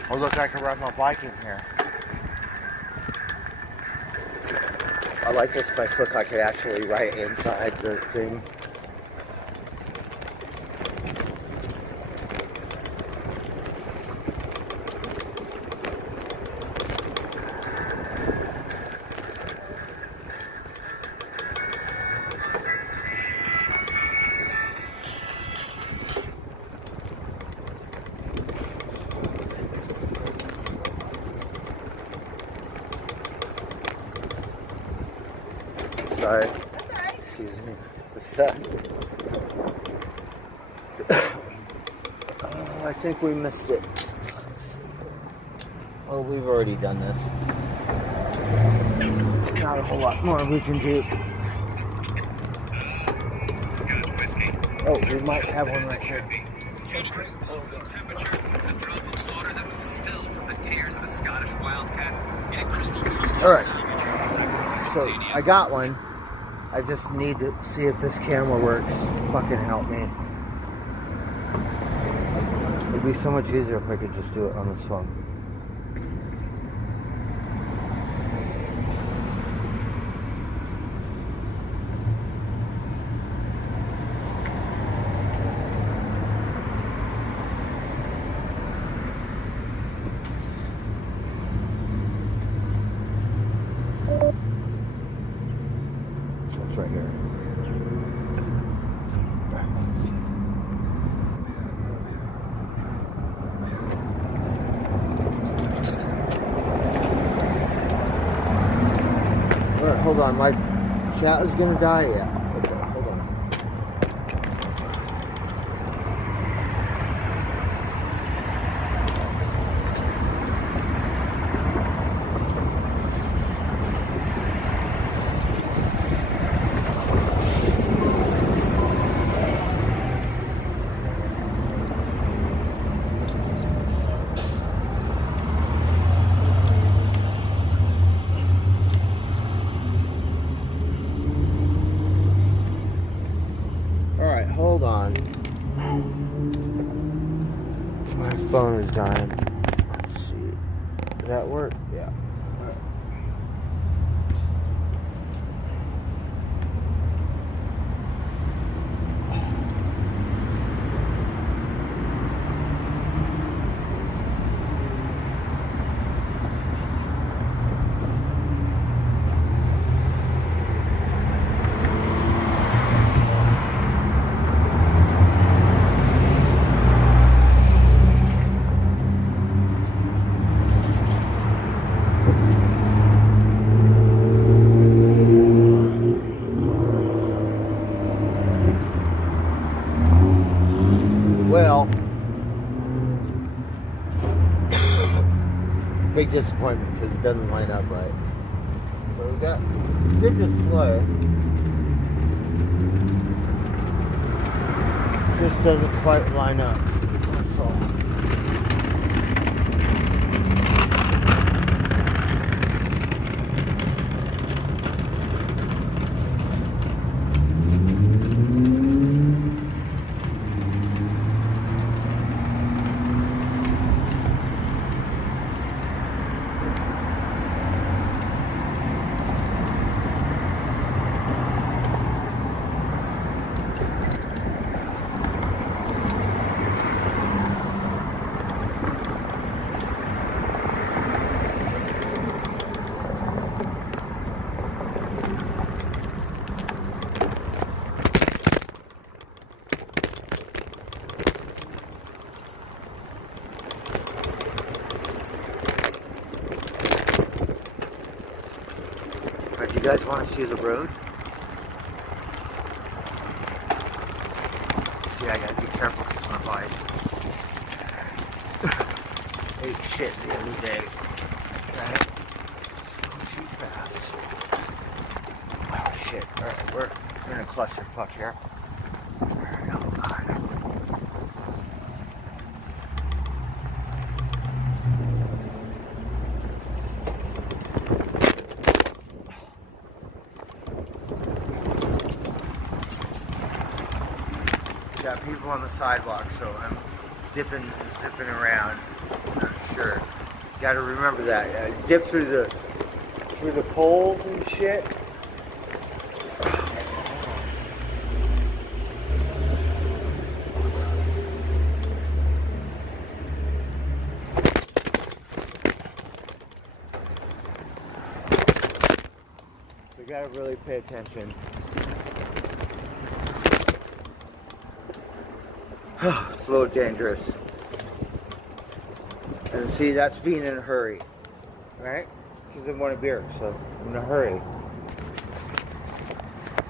Oh, look, I can ride my bike in here. I like this place. Look, I could actually ride inside the thing. Sorry. Excuse me. What's that? Oh, I think we missed it. Oh, we've already done this. Not a whole lot more we can do. Oh, we might have one right here. Temperature, a drop of water that was distilled from the tears of a Scottish wildcat in a crystal tumbler. Alright. So, I got one. I just need to see if this camera works. Fucking help me. It'd be so much easier if I could just do it on this phone. It's right here. Alright, hold on. My chat is gonna die? Yeah. Okay, hold on. Alright, hold on. My phone is dying. Let's see. Did that work? Yeah. Alright. Well, big disappointment because it doesn't line up right. But we got good display. Just doesn't quite line up. That's all. Alright, do you guys want to see the road? See, I gotta be careful because my bike ate shit the other day. Right? Just go too fast. Oh shit. Alright, we're in a clusterfuck here. Alright, hold on. Got people on the sidewalk, so I'm zipping around. I'm sure. Got to remember that. Dip through the poles and shit. So you got to really pay attention. It's a little dangerous. And see, that's being in a hurry. Right? Because I want a beer, so I'm in a hurry.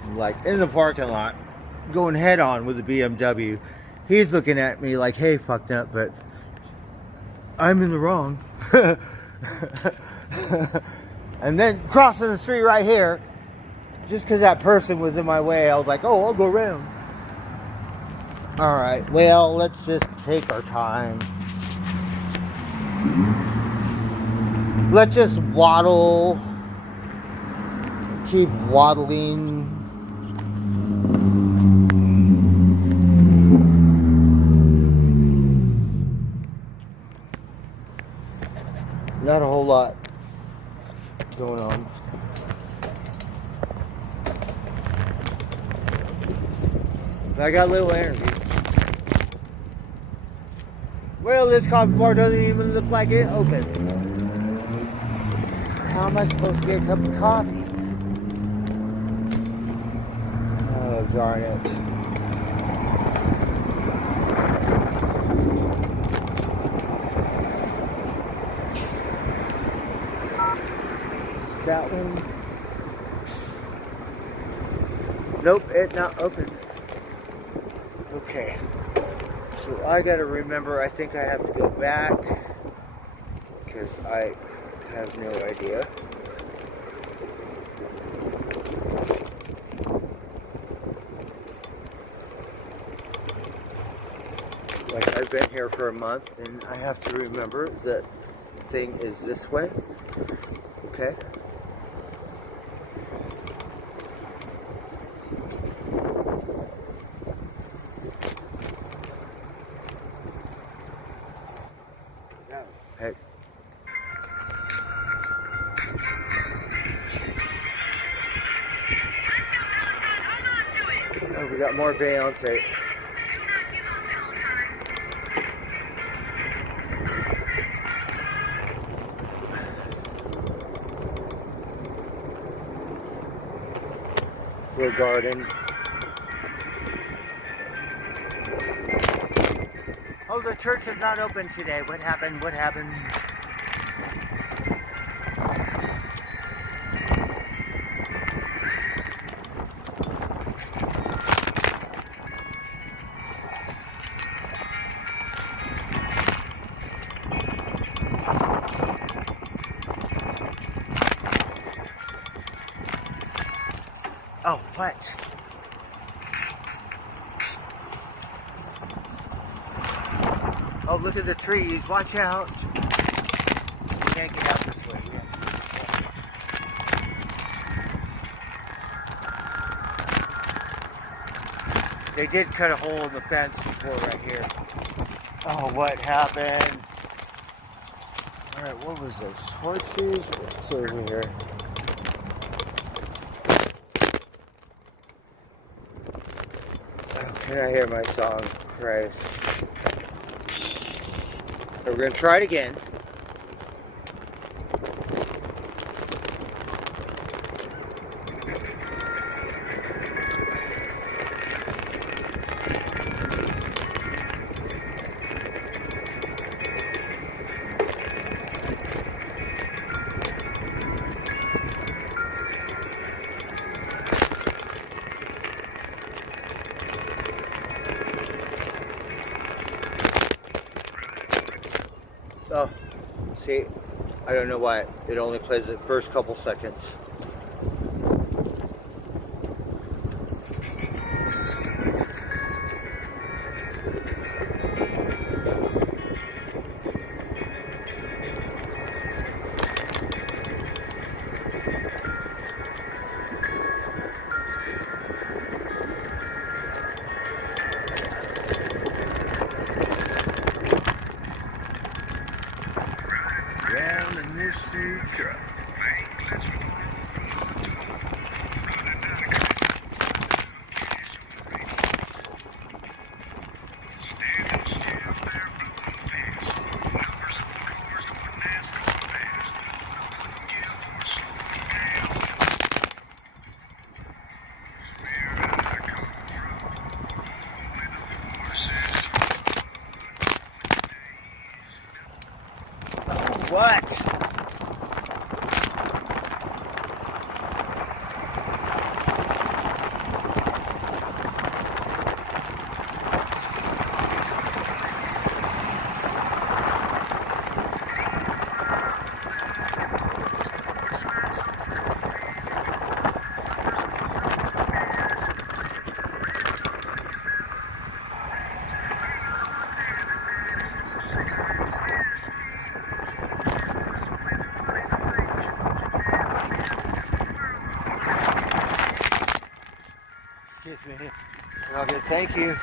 I'm like in the parking lot, going head on with the BMW. He's looking at me like, hey, fucked up, but I'm in the wrong. And then crossing the street right here, just because that person was in my way, I was like, oh, I'll go around. Alright, well, let's just take our time. Let's just waddle keep waddling. Not a whole lot going on. But I got a little energy. Well, this coffee bar doesn't even look like it opened. How am I supposed to get a cup of coffee? Oh, darn it. That one? Nope, it's not open. Okay. So I gotta remember, I think I have to go back because I have no idea. Like, I've been here for a month and I have to remember that thing is this way. Okay. Hey. Oh, we got more Beyonce. Little garden. Oh, the church is not open today. What happened? What happened? Oh, what? Oh, look at the trees. Watch out. You can't get out this way. They did cut a hole in the fence before right here. Oh, what happened? Alright, what was those? Horseshoes? What's over here? Oh, can I hear my song? Christ. So we're going to try it again. Oh, see, I don't know why it only plays the first couple seconds. Down in this food truck. What? Kiss me. Okay, thank you.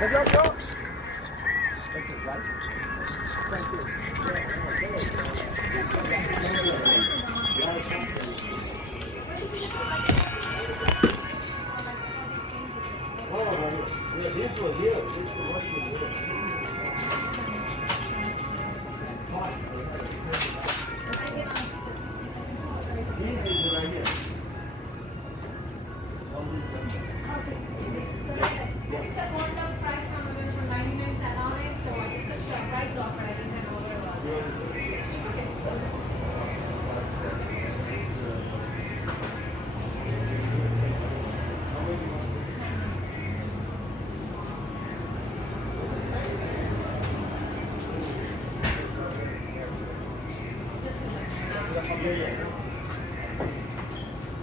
Good job, bro. Thank you, guys. Thank you.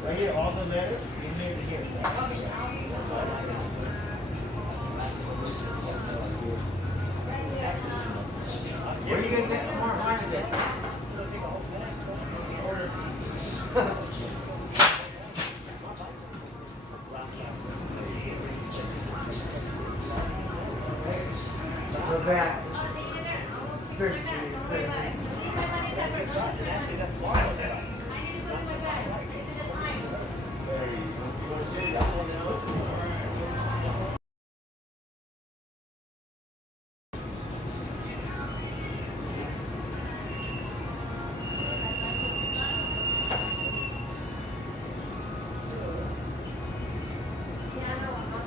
Right here, all the letters, in there to here. Where are you going to get more money today? Go back. Seriously.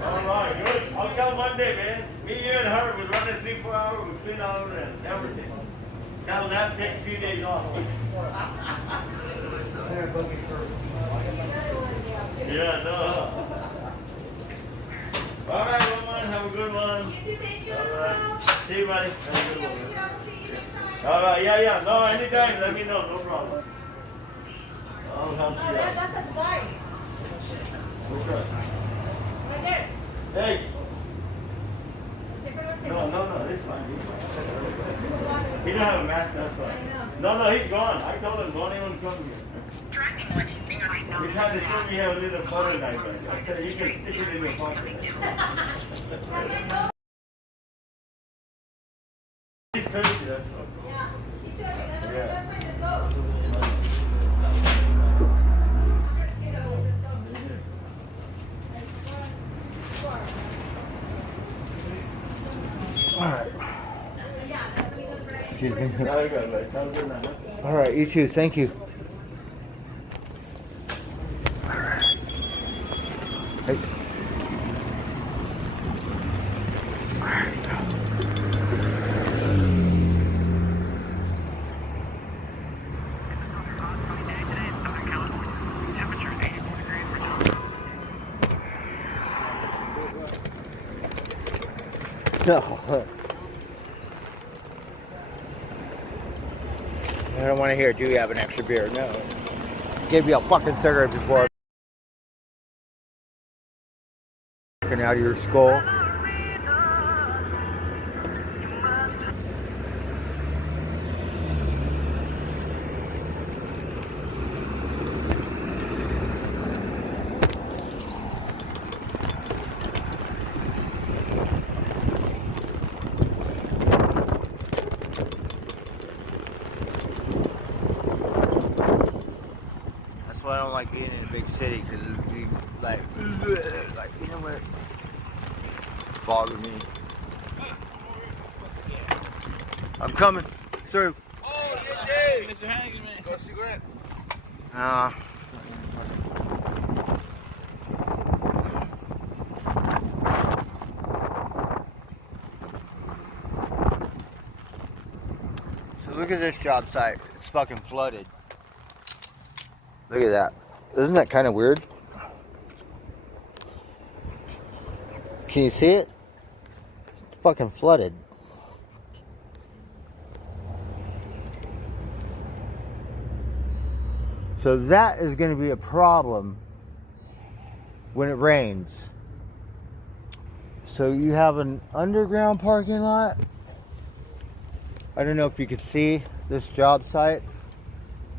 Alright, good. I'll come Monday, man. Me, you, and her was running 3-4 hours with clean out and everything. Now that take a few days off. Yeah, no. Alright, Roman, have a good one. You too, thank you. Alright. See you, buddy. Have a good one. Yeah. Alright, yeah. No, anytime, let me know. No problem. I'll help Oh, you out. that's a guy. What's up? Right there. Hey. Different one, No, it's fine. He's fine. He don't have a mask, that's why. No, he's gone. I told him, don't even come here. Driving one evening, I He noticed tried to show that me how a little butter lights knife. on the I side of said, the you can street stick it had in your race coming pocket. down. He's crazy, that's all. Yeah. He showed me. Let's Yeah. go. Alright. Excuse me. Very good, mate. Have a good night. Alright, you too. Thank you. Hey. No. I don't want to hear, do you have an extra beer? No. Gave you a fucking cigarette before. Out of your skull. That's why I don't like being in a big city, because it would be like you know what? Bother me. I'm coming through. Oh, you did. Mr. Hannigan, man. Go cigarette. So look at this job site. It's fucking flooded. Look at that. Isn't that kind of weird? Can you see it? It's fucking flooded. So that is going to be a problem when it rains. So you have an underground parking lot. I don't know if you could see this job site,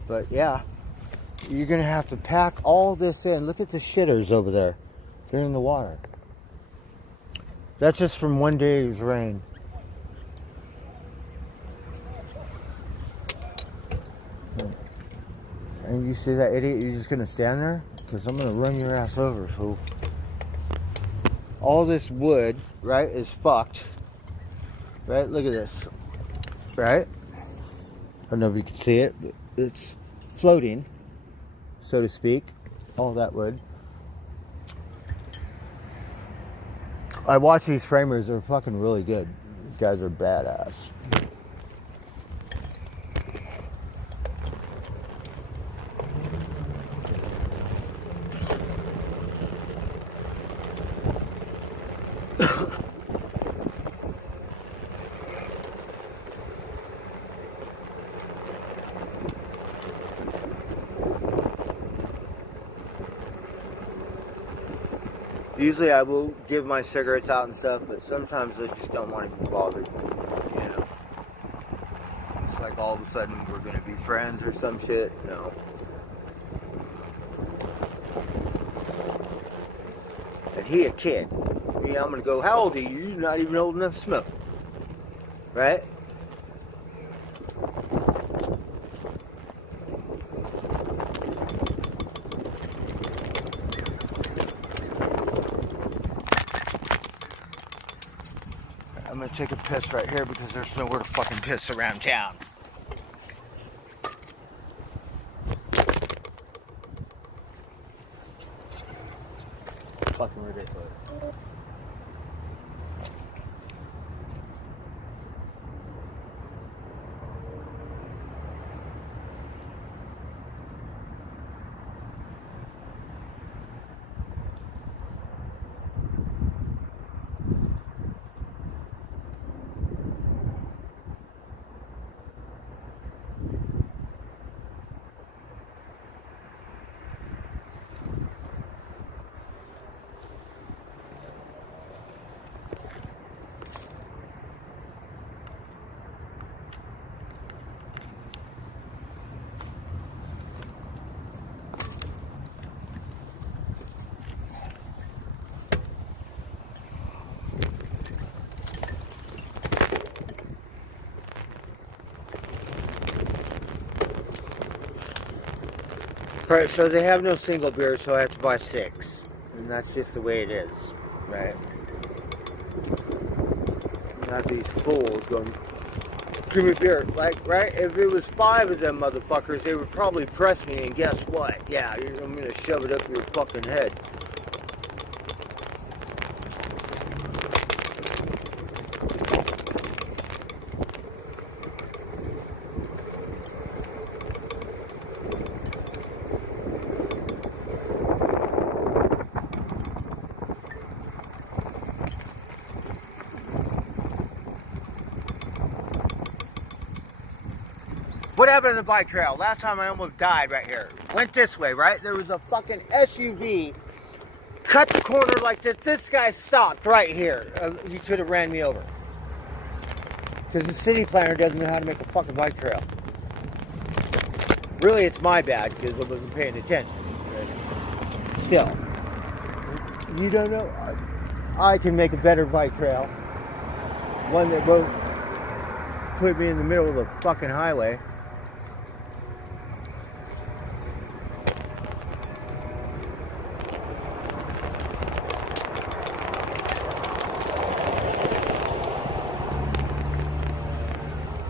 but yeah, you're going to have to pack all this in. Look at the shitters over there. They're in the water. That's just from one day's rain. And you see that idiot? You're just gonna stand there? Because I'm gonna run your ass over, fool. All this wood, right, is fucked. Right? Look at this. Right? I don't know if you can see it, but it's floating, so to speak. All that wood. I watch these framers, they're fucking really good. These guys are badass. Usually I will give my cigarettes out and stuff, but sometimes I just don't want to be bothered, you know. It's like all of a sudden we're going to be friends or some shit. No. And he a kid. Me, I'm going to go, how old are you? You're not even old enough to smoke. Right? I'm gonna take a piss right here because there's nowhere to fucking piss around town. Fucking ridiculous. Right, so they have no single beer, so I have to buy 6. And that's just the way it is, right? You have these fools going, give me beer. Like, right? If it was 5 of them motherfuckers, they would probably press me, and guess what? Yeah, I'm gonna shove it up your fucking head. What happened to the bike trail? Last time I almost died right here. Went this way, right? There was a fucking SUV. Cut the corner like this. This guy stopped right here. He could have ran me over. Because the city planner doesn't know how to make a fucking bike trail. Really, it's my bad because I wasn't paying attention. Still. You don't know? I can make a better bike trail. One that won't put me in the middle of the fucking highway.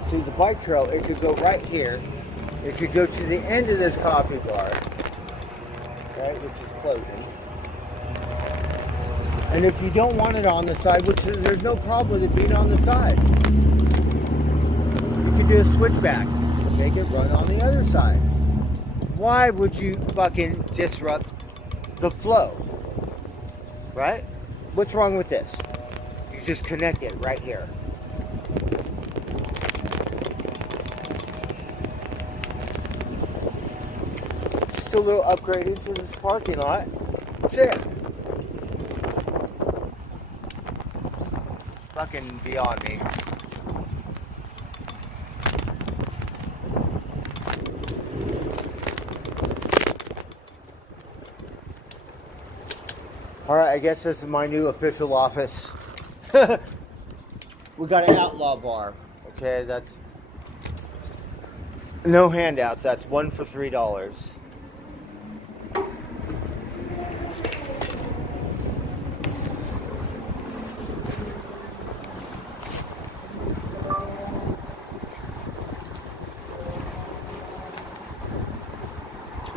See, the bike trail, it could go right here. It could go to the end of this coffee bar, right, which is closing. And if you don't want it on the side, which there's no problem with it being on the side, you could do a switchback and make it run on the other side. why would you fucking disrupt the flow? Right? What's wrong with this? You just connect it right here. Just a little upgrade into this parking lot. That's it. Fucking beyond me. Alright, I guess this is my new official office. We got an outlaw bar. Okay, that's no handouts. That's one for $3.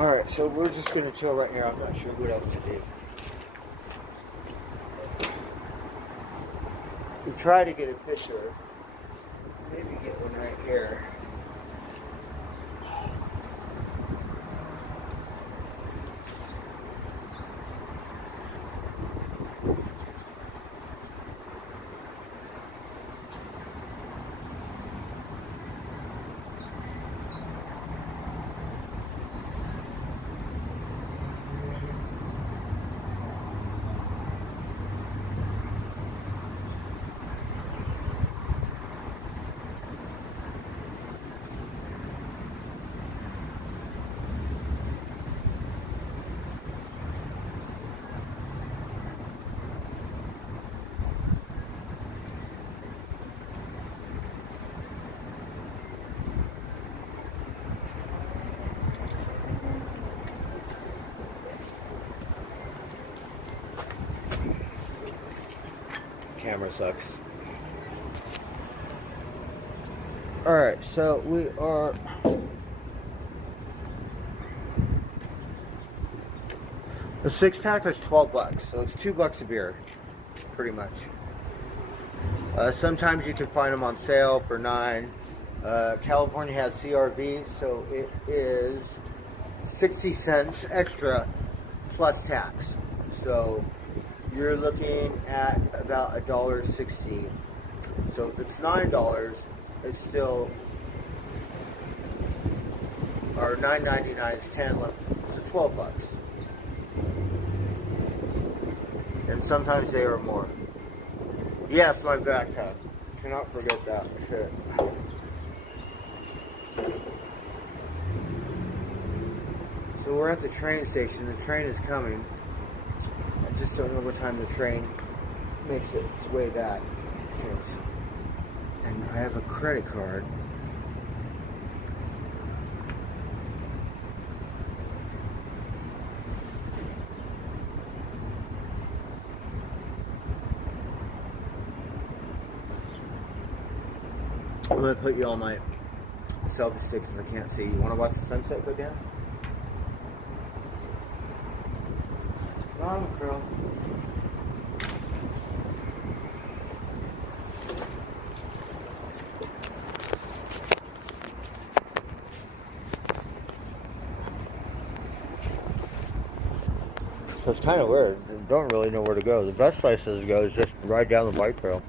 Alright, so we're just gonna chill right here. I'm not sure what else to do. We try to get a picture. Maybe get one right here. Camera sucks. Alright, so we are the 6-pack is $12, so it's $2 a beer, pretty much. Sometimes you can find them on sale for $9. California has CRV, so it is 60 cents extra plus tax. So you're looking at about $1.60. So if it's $9, it's still, or $9.99 is 10, so $12. And sometimes they are more. Yes, my backpack. Cannot forget that shit. So we're at the train station. The train is coming. I just don't know what time the train makes its way back. And I have a credit card. I'm going to put you on my selfie stick because I can't see. You want to watch the sunset go down? Come, girl. So it's kind of weird. You don't really know where to go. The best places to go is just ride down the bike trail.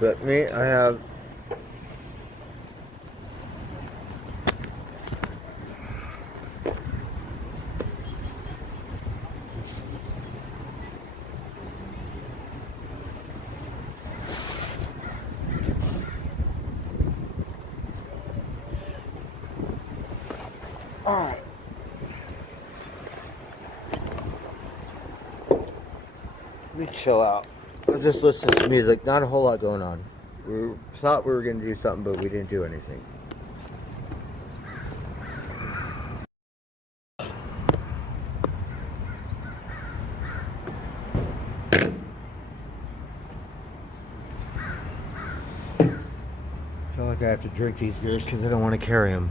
But me, I have alright. Let me chill out. I just listen to music. Not a whole lot going on. We thought we were going to do something, but we didn't do anything. I feel like I have to drink these beers because I don't want to carry them.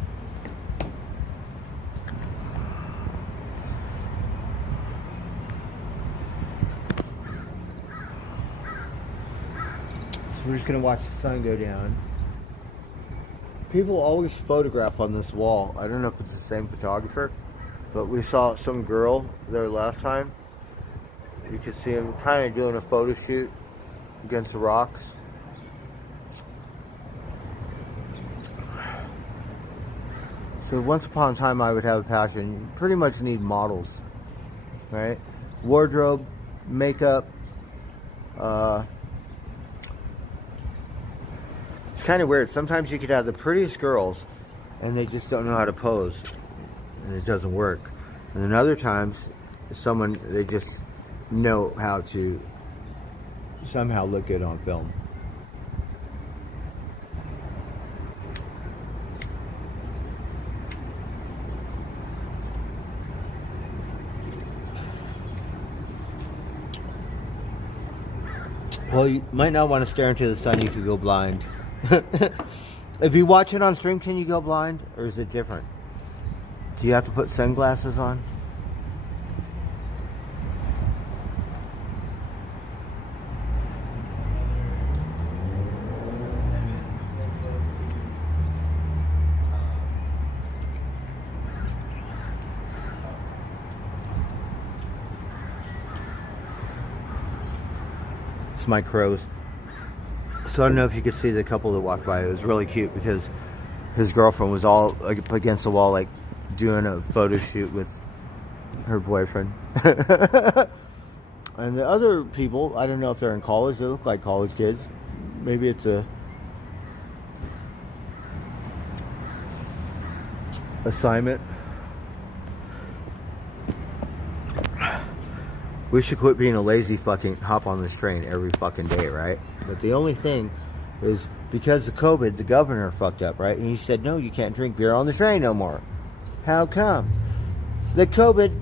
we're just gonna watch the sun go down. People always photograph on this wall. I don't know if it's the same photographer, but we saw some girl there last time. You could see him kind of doing a photo shoot against the rocks. So once upon a time I would have a passion. You pretty much need models, right? Wardrobe, makeup. It's kind of weird. Sometimes you could have the prettiest girls and they just don't know how to pose and it doesn't work. And then other times they just know how to somehow look good on film. Well, you might not want to stare into the sun. You could go blind. If you watch it on stream, can you go blind? Or is it different? Do you have to put sunglasses on? It's my crows. So I don't know if you could see the couple that walked by. It was really cute because his girlfriend was all up against the wall, like doing a photo shoot with her boyfriend. And the other people, I don't know if they're in college. They look like college kids. Maybe it's a assignment. We should quit being a lazy fucking hop on this train every fucking day, right? But the only thing is because of COVID, the governor fucked up, right? And he said, no, you can't drink beer on the train no more. How come? The COVID,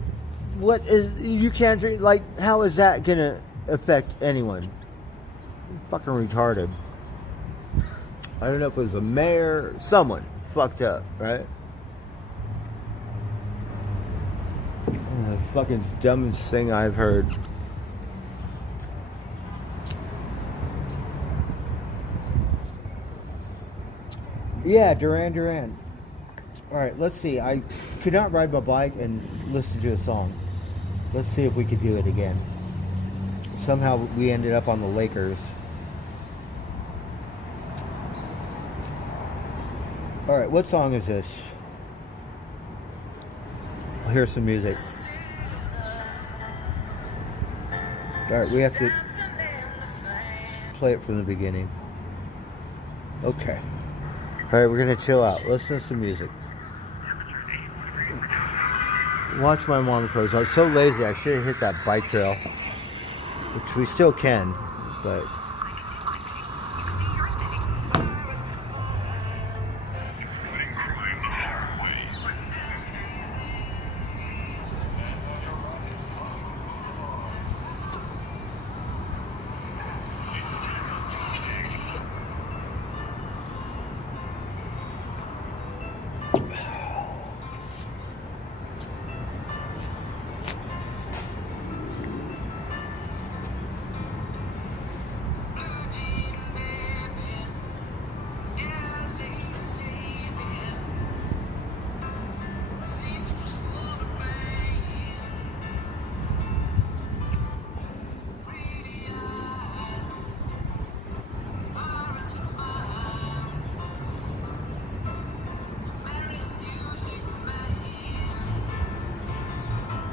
you can't drink, like, how is that gonna affect anyone? Fucking retarded. I don't know if it was a mayor, someone fucked up, right? The fucking dumbest thing I've heard. Yeah, Duran. Alright, let's see. I could not ride my bike and listen to a song. Let's see if we could do it again. Somehow we ended up on the Lakers. Alright, what song is this? I'll hear some music. Alright, we have to play it from the beginning. Okay. Alright, we're gonna chill out. Listen to some music. Watch my mom crows. I was so lazy, I should have hit that bike trail. Which we still can, but...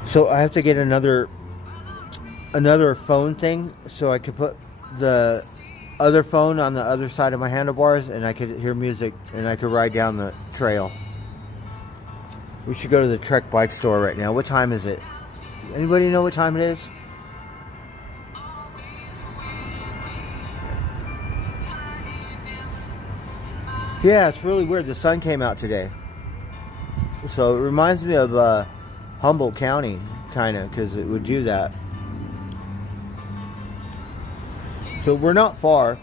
So I have to get another phone thing so I could put the other phone on the other side of my handlebars and I could hear music and I could ride down the trail. We should go to the Trek bike store right now. What time is it? Anybody know what time it is? Yeah, it's really weird. The sun came out today. So it reminds me of Humboldt County, kind of, because it would do that. So we're not far.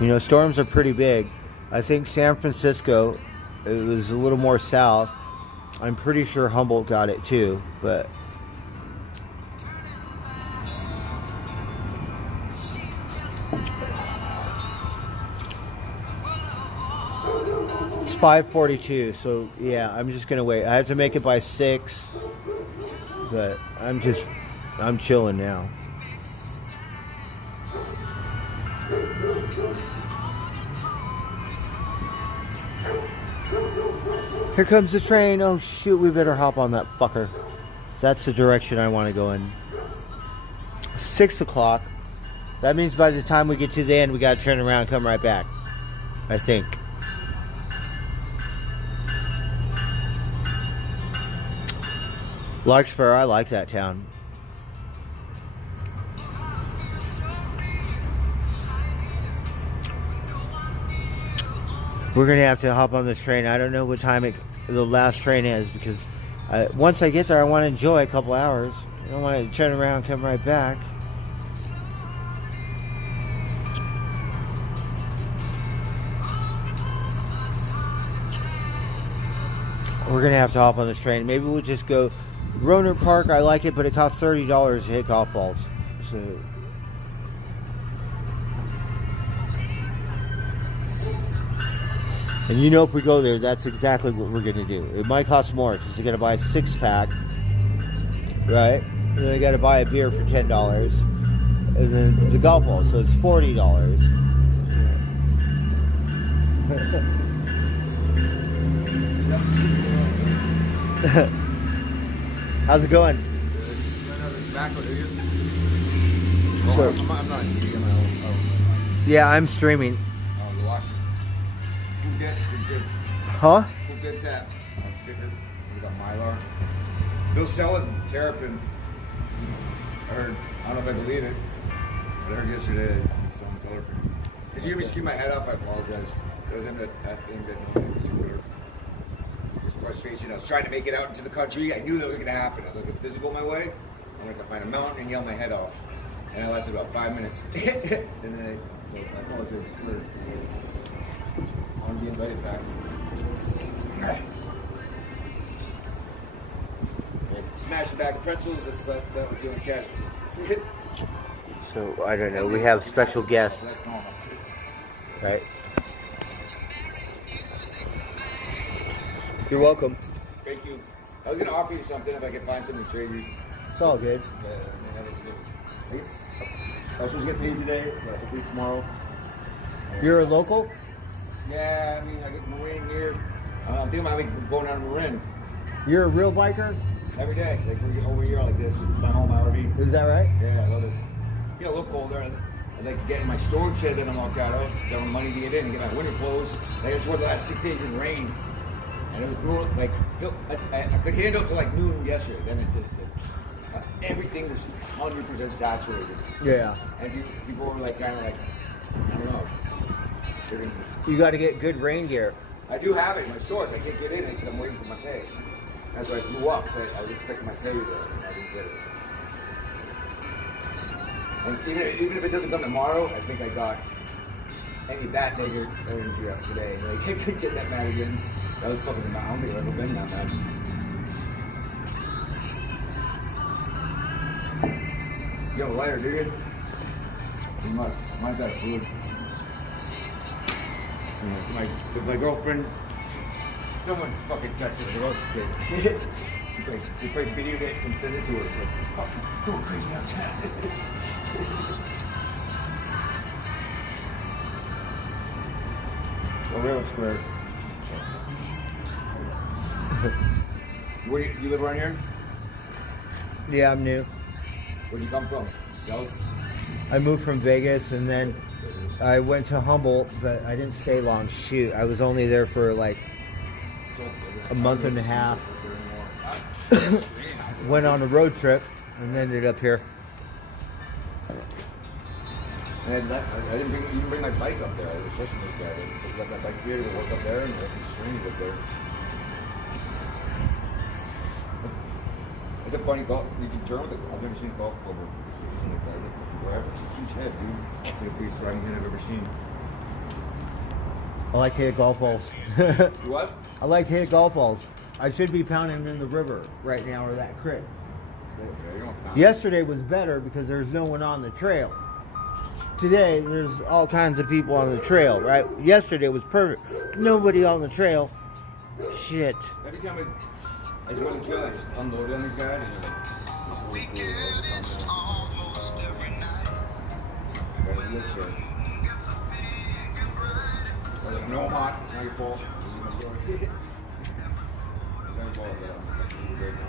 You know, storms are pretty big. I think San Francisco, it was a little more south. I'm pretty sure Humboldt got it too, but... 5:42. So yeah, I'm just gonna wait. I have to make it by 6, but I'm chilling now. Here comes the train. Oh shoot, we better hop on that fucker. That's the direction I want to go in. 6 o'clock. That means by the time we get to the end, we gotta turn around and come right back. I think. Larkspur, I like that town. We're gonna have to hop on this train. I don't know what time the last train is, because once I get there, I want to enjoy a couple hours. I don't want to turn around and come right back. We're gonna have to hop on this train. Maybe we'll just go Roner Park. I like it, but it costs $30 to hit golf balls. So. And you know, if we go there, that's exactly what we're going to do. It might cost more because you got to buy a 6-pack, right? And then you got to buy a beer for $10, and then the golf ball, so it's $40. How's it going? So, I'm not streaming. yeah, I'm streaming. You're watching. Good. Huh? Good tap. Sticker. We got Mylar. They'll sell it in Terrapin. I heard. I don't know if I believe it, but I heard yesterday it's still in Terrapin. If you hear me scream my head off, I apologize. It was aimed at Twitter. Just frustration. I was trying to make it out into the country. I knew that was going to happen. I was like, if this is going my way, I'm going to find a mountain and yell my head off. And I lasted about 5 minutes. And then I apologize for being invited back. Smash the bag of pretzels. That was doing casualty. So, I don't know. We have special guests, That's normal. right? You're welcome. Thank you. I was gonna offer you something if I could find something to trade you. It's all good. I was supposed to get paid today, but hopefully tomorrow. You're a local? Yeah, I mean, I get Marin here. I'm thinking about going down to Marin You're a real biker? every day, like over here like this. It's my home RV. Is that right? Yeah, I love it. Get a little colder. I'd like to get in my storage shed that I'm locked out of, so I have money to get in and get my winter clothes. I just worked the last 6 days in rain, and it was brutal. Like, I could handle it till like noon yesterday. Then it just everything was 100% saturated. Yeah. And people were like, kind of like, I don't know. You got to get good rain gear. I do have it in my stores. I can't get in it because I'm waiting for my pay. That's why I blew up. So I was expecting my pay, but I didn't get it. And even if it doesn't come tomorrow, I think I got any bad negative energy up today. Like, I couldn't get that mad again. That was fucking mad. I don't think I've ever been that mad. You have a lighter, do you? You must. Mine's out of food. My girlfriend, someone fucking texted her. She's like, she played video game and sent it to her. Like, fucking going crazy outside. Railroad Square. Where you live around here? Yeah, I'm new. Where'd you come from? South? I moved from Vegas, and then I went to Humboldt, but I didn't stay long. Shoot, I was only there for like a month and a half. Went on a road trip and ended up here. And I didn't even bring my bike up there. I was just this guy. I left my bike here to work up there and left the string up there. It's a funny golf. You can turn with it. I've never seen a golf club like that. Wherever. It's a huge head, dude. It's like the biggest driving head I've ever seen. I like to hit golf balls. You what? I like to hit golf balls. I should be pounding in the river right now, or that creek. Yeah, you don't pound. Yesterday was better because there's no one on the trail. today there's all kinds of people on the trail, right? Yesterday was perfect. Nobody on the trail. Shit. Every time I go on the trail, I just unload on these guys. And no hot, it's not your fault. It's not your fault, but I'm great now.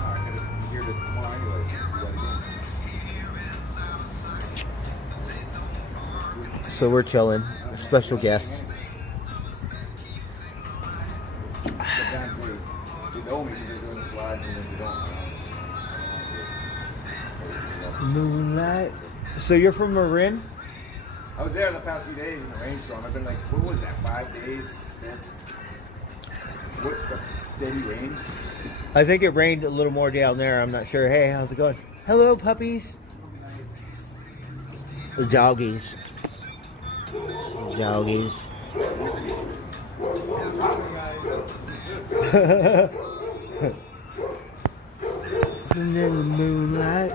I could have heard it tomorrow anyway. Do that again. So we're chilling. A special guest. Sometimes you know me, you're doing the slides and then you don't. Moonlight. So you're from Marin? I was there the past few days in the rainstorm. I've been like, what was that, 5 days? What, the steady rain? I think it rained a little more down there. I'm not sure. Hey, how's it going? Hello, puppies. The doggies. Doggies. And then the moonlight.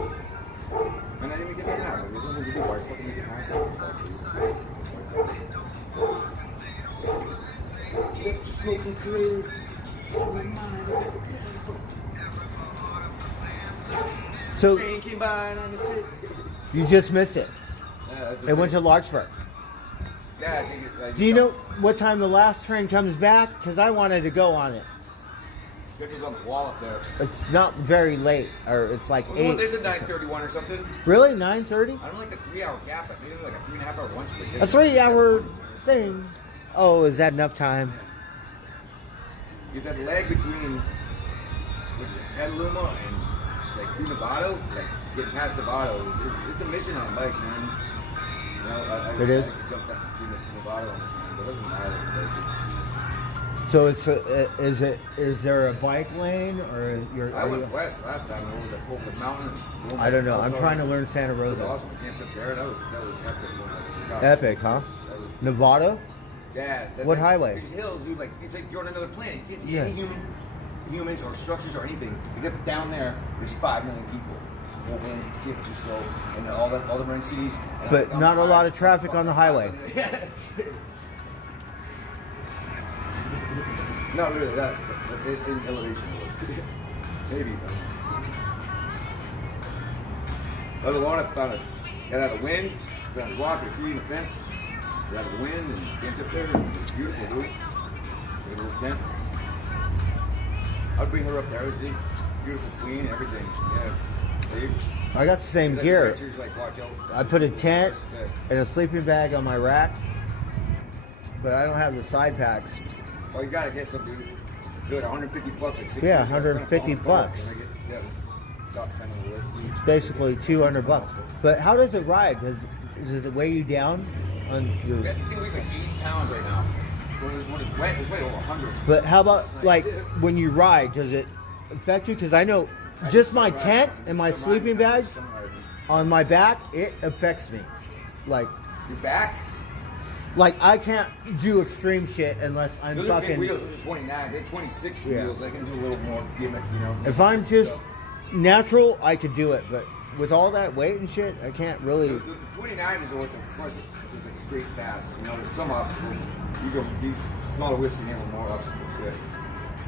And I didn't even get my house. There's nothing to do. Why fucking get my house? Smoking clear. So Train came by and on the street. you just missed it. Yeah, that's It went to Larkspur. Yeah, I think it, Do you know what time the last train comes back? Because I wanted to go on it. Schedule's on the wall up there. It's not very late, or it's like Well, 8. there's a 9:31 or something. Really? 9:30? I don't like the 3-hour gap, but maybe like a 3.5 hour lunch break. A 3-hour thing. Oh, is that enough time? Is that leg between which is Petaluma and like through Novato, like getting past Novato, it's a mission on a bike, man. You know, I It is? I jumped that through Novato on this one, but it doesn't matter. So is there a bike lane or you're? I went west last time over the Copeland Mountain. And I don't know. I'm trying to learn Santa It was Rosa. awesome. I camped up there. That was epic. Epic, huh? That was, Nevada? yeah. What highway? These hills, dude, like it's like you're on another planet. You can't see Yeah. any humans or structures or anything. Except down there, there's 5 million people. Just go in, just go, and all the running cities. And But I'm not a lot of five- traffic on the highway. Not really. That's in elevation was maybe. Other one, I found it. Got out of the wind, found a rock, a tree, and a fence. Got out of the wind and camped up there. It's beautiful, dude. Like a little tent. I'd bring her up there. It was a beautiful queen, everything. Yeah. Dave. I got the same Like gear. pictures, like, watch out. I put a tent Yeah. and a sleeping bag on my rack, but I don't have the side packs. Oh, you gotta get some, dude. Do it, $150, like 60. Yeah, $150. Yeah, top 10 on the list. It's basically $200. But how does it ride? Does it weigh you down on your? That thing weighs like 80 pounds right now. When it's wet, it's way over 100. But how about like when you ride? Does it affect you? Because I know just my tent and my sleeping bag on my back, it affects me. Like Your back? I can't do extreme shit unless I'm Those are big fucking. wheels. Those are 29s. They're 26 Yeah. wheels. I can do a little more gimmick, you know. If I'm just natural, I could do it. But with all that weight and shit, I can't really. The 29 is what of course it's like straight fast. You know, there's some obstacles. These smaller wheels can handle more obstacles. Yeah.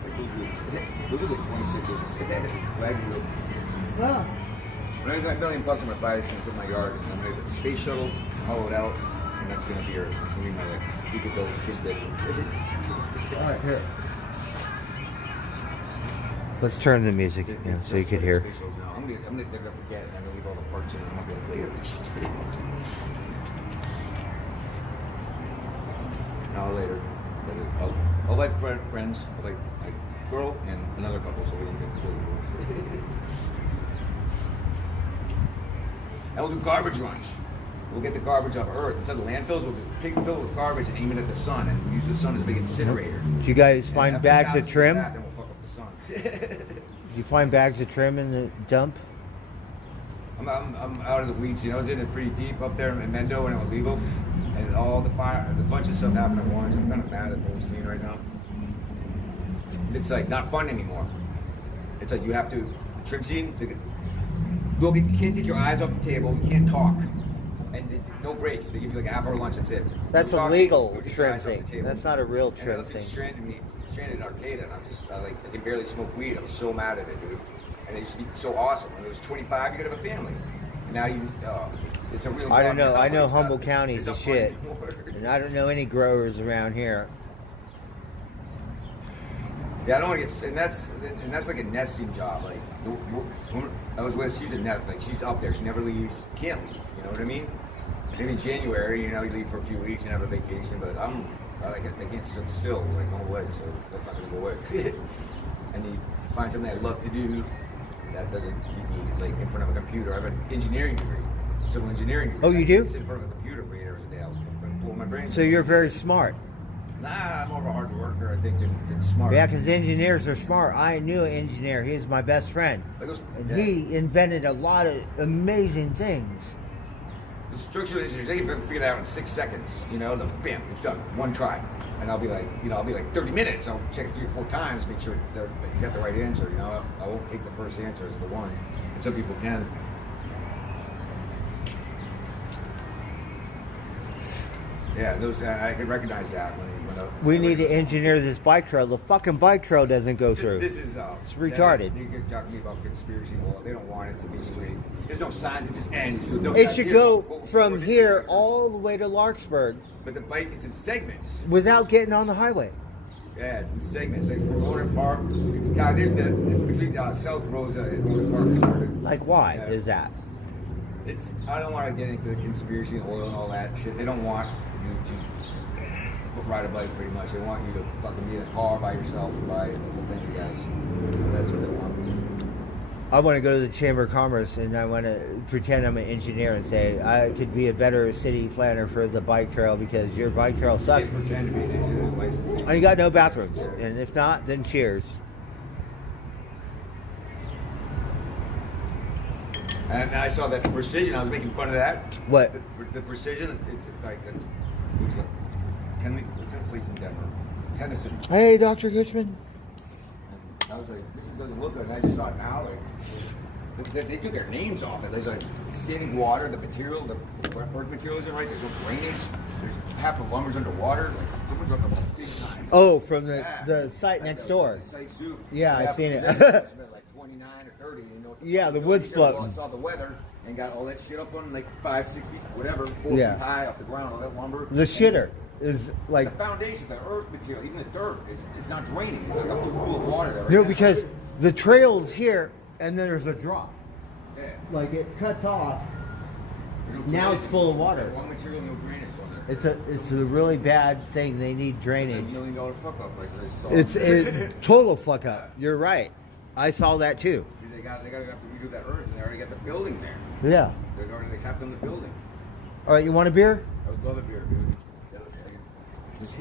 Like those are like 26s. Wagon wheel. Wow. When I was at $1 million bucks, I'm gonna buy this and put in my yard. And I'm gonna get the space shuttle, hollow it out, and that's gonna be my like speaker-built Fitbit. All right, here. Let's turn the music again so you could hear. Space shuttles now. I'm gonna never forget, and I'm gonna leave all the parts in, and I'm gonna be like later. Now later. I'll like friends, I'll like my girl and another couple, so we can get really cool. And we'll do garbage runs. we'll get the garbage off Earth. Instead of landfills, we'll just fill it with garbage and aim it at the sun and use the sun as a big incinerator. Do you guys And find after bags 1,000 of years trim? that, then we'll fuck up the sun. Do you find bags of trim in the dump? I'm out of the weeds. You know, I was in it pretty deep up there in Mendo and Olivo, and all the fire, there's a bunch of stuff happened at once. I'm kind of mad at the whole scene right now. It's like not fun anymore. It's like you have to, the trim scene, you can't take your eyes off the table, you can't talk. And no breaks. They give you like a half hour lunch, that's it. That's No a talking, legal no take your trim eyes off the thing. table. That's not a real And I trim looked at thing. Stranded Arcade, and I can barely smoke weed. I'm so mad at it, dude. And it used to be so awesome. When it was 25, you could have a family. And now it's a real I don't know. job. I know It's Humboldt not- County it's is a not fun shit. anymore. And I don't know any growers around here. Yeah, I don't want to get, and that's like a nesting job. Like, the woman I was with, she's a net, like she's up there. She never leaves. Can't leave. You know what I mean? Maybe in January, you know, you leave for a few weeks and have a vacation. But I can't sit still, like no way. So that's not gonna go away. I need to find something I love to do that doesn't keep me like in front of a computer. I have an engineering degree, civil engineering degree. Oh, you I do? can't sit in front of a computer for 8 hours a day. I'm pulling my brains. So you're very smart. Nah, I'm more of a hard worker, I think, than smart. Yeah, because engineers are smart. I knew an engineer. He was my best friend. Like those- And yeah. he invented a lot of amazing things. The structural engineers, they can figure that out in 6 seconds. You know, bam, it's done. One try. And I'll be like, 30 minutes. I'll check it 3 or 4 times, make sure that you got the right answer. You know, I won't take the first answer as the one. And some people can. Yeah, those I can recognize that when We need to engineer this bike trail. The fucking bike trail doesn't go through. This is It's retarded. You can talk to me about conspiracy. Well, they don't want it to be straight. There's no signs. It just ends. So no It signs should here, go before from this here area. all the way to Larkspur But the bike, it's in segments. without getting on the highway. Yeah, it's in segments. Like from Roder Park. God, there's it's between South Rosa and Roder Park. It's hard to- Like, why Yeah. is that? I don't want to get into the conspiracy and oil and all that shit. They don't want you to ride a bike pretty much. They want you to fucking be in a car by yourself and buy the whole thing, I guess. That's what they want. I want to go to the Chamber of Commerce and I want to pretend I'm an engineer and say I could be a better city planner for the bike trail because your bike trail You sucks. can't pretend to be an engineer. There's licensing. And you got no bathrooms. And if not, then cheers. And I saw that Precision. I was making fun of that. What? The Precision. It's like what's that place in Denver? Tennyson. Hey, Dr. Gutschman. I was like, this doesn't look good. And I just saw it now. Like, they took their names off it. There's like standing water, the material, the work material isn't right. There's no drainage. There's half the lumber's underwater. Like someone's up a big time. Oh, from the Yeah. site next door. The site soup. Yeah, I seen it. Like 29 or 30. You know, Yeah, the wood's well, floating. I saw the weather and got all that shit up on like 5, 6 feet, whatever, 4 Yeah. feet high off the ground, all that lumber. The shitter is like, The foundation, the earth material, even the dirt, it's not draining. It's like a pool of water there. Right no, now. because the trail's here and then there's a drop. Yeah. Like it cuts off. There's no Now drainage. it's full of water. One material, no drainage on there. It's a really bad thing. They need It's drainage. $1 million fuck up. Like I saw. It's a total fuck up. You're right. I saw that too. They got to have to redo that earth, and they already got the building there. Yeah. They capped on the building. All right, you want a beer? I would love a beer, dude. Just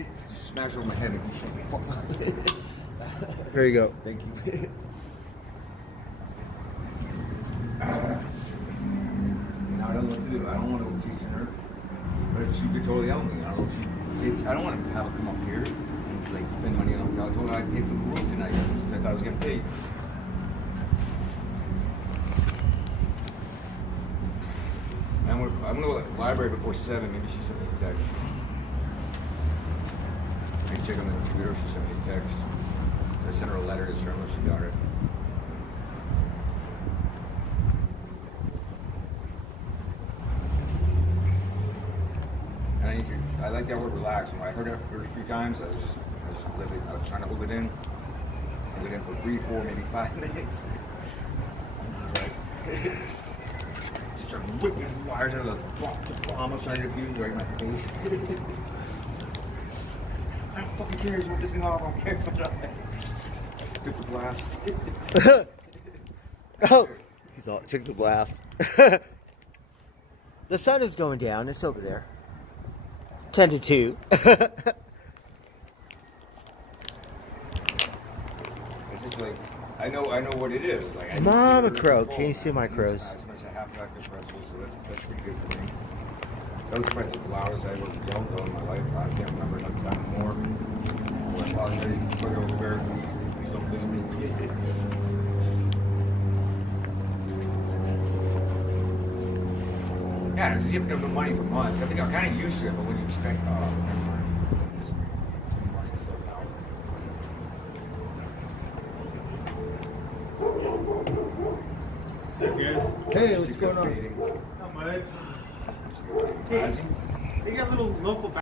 smash over my head and you shut me fuck up. Here you go. Thank you. Now I don't know what to do. I don't want to go chasing her. But she could totally help me. I don't know if she. I don't want to have her come up here and like spend money on her. I told her I'd pay for the room tonight because I thought I was getting paid. I'm gonna go to the library before 7. Maybe she sent me a text. I can check on the computer. She sent me a text. I sent her a letter to show her she got it. And I like that word relax. When I heard it the first few times, I was trying to hold it in. Hold it in for 3, 4, maybe 5 minutes. Just started whipping the wires out of the bomb. I was trying to defuse right in my face. I don't fucking care. Just want this thing off. I don't care if I die. Took the blast. Oh, he's all took the blast. The sun is going down. It's over there. 10 to 2. It's just like I know what it is. Like I need Mama to- crow. Can you see my crows? It's a half pack of pretzels, so that's pretty good for me. That was probably the loudest I ever yelled though in my life. I can't remember another time more. But I was very, please don't blame me. Yeah, because you have no money for months. I think I'm kind of used to it, but when you expect, never mind. Money's so loud. What's up, guys? Hey, Just what's keep going on? fading. Not much. Just keep fading. They got little local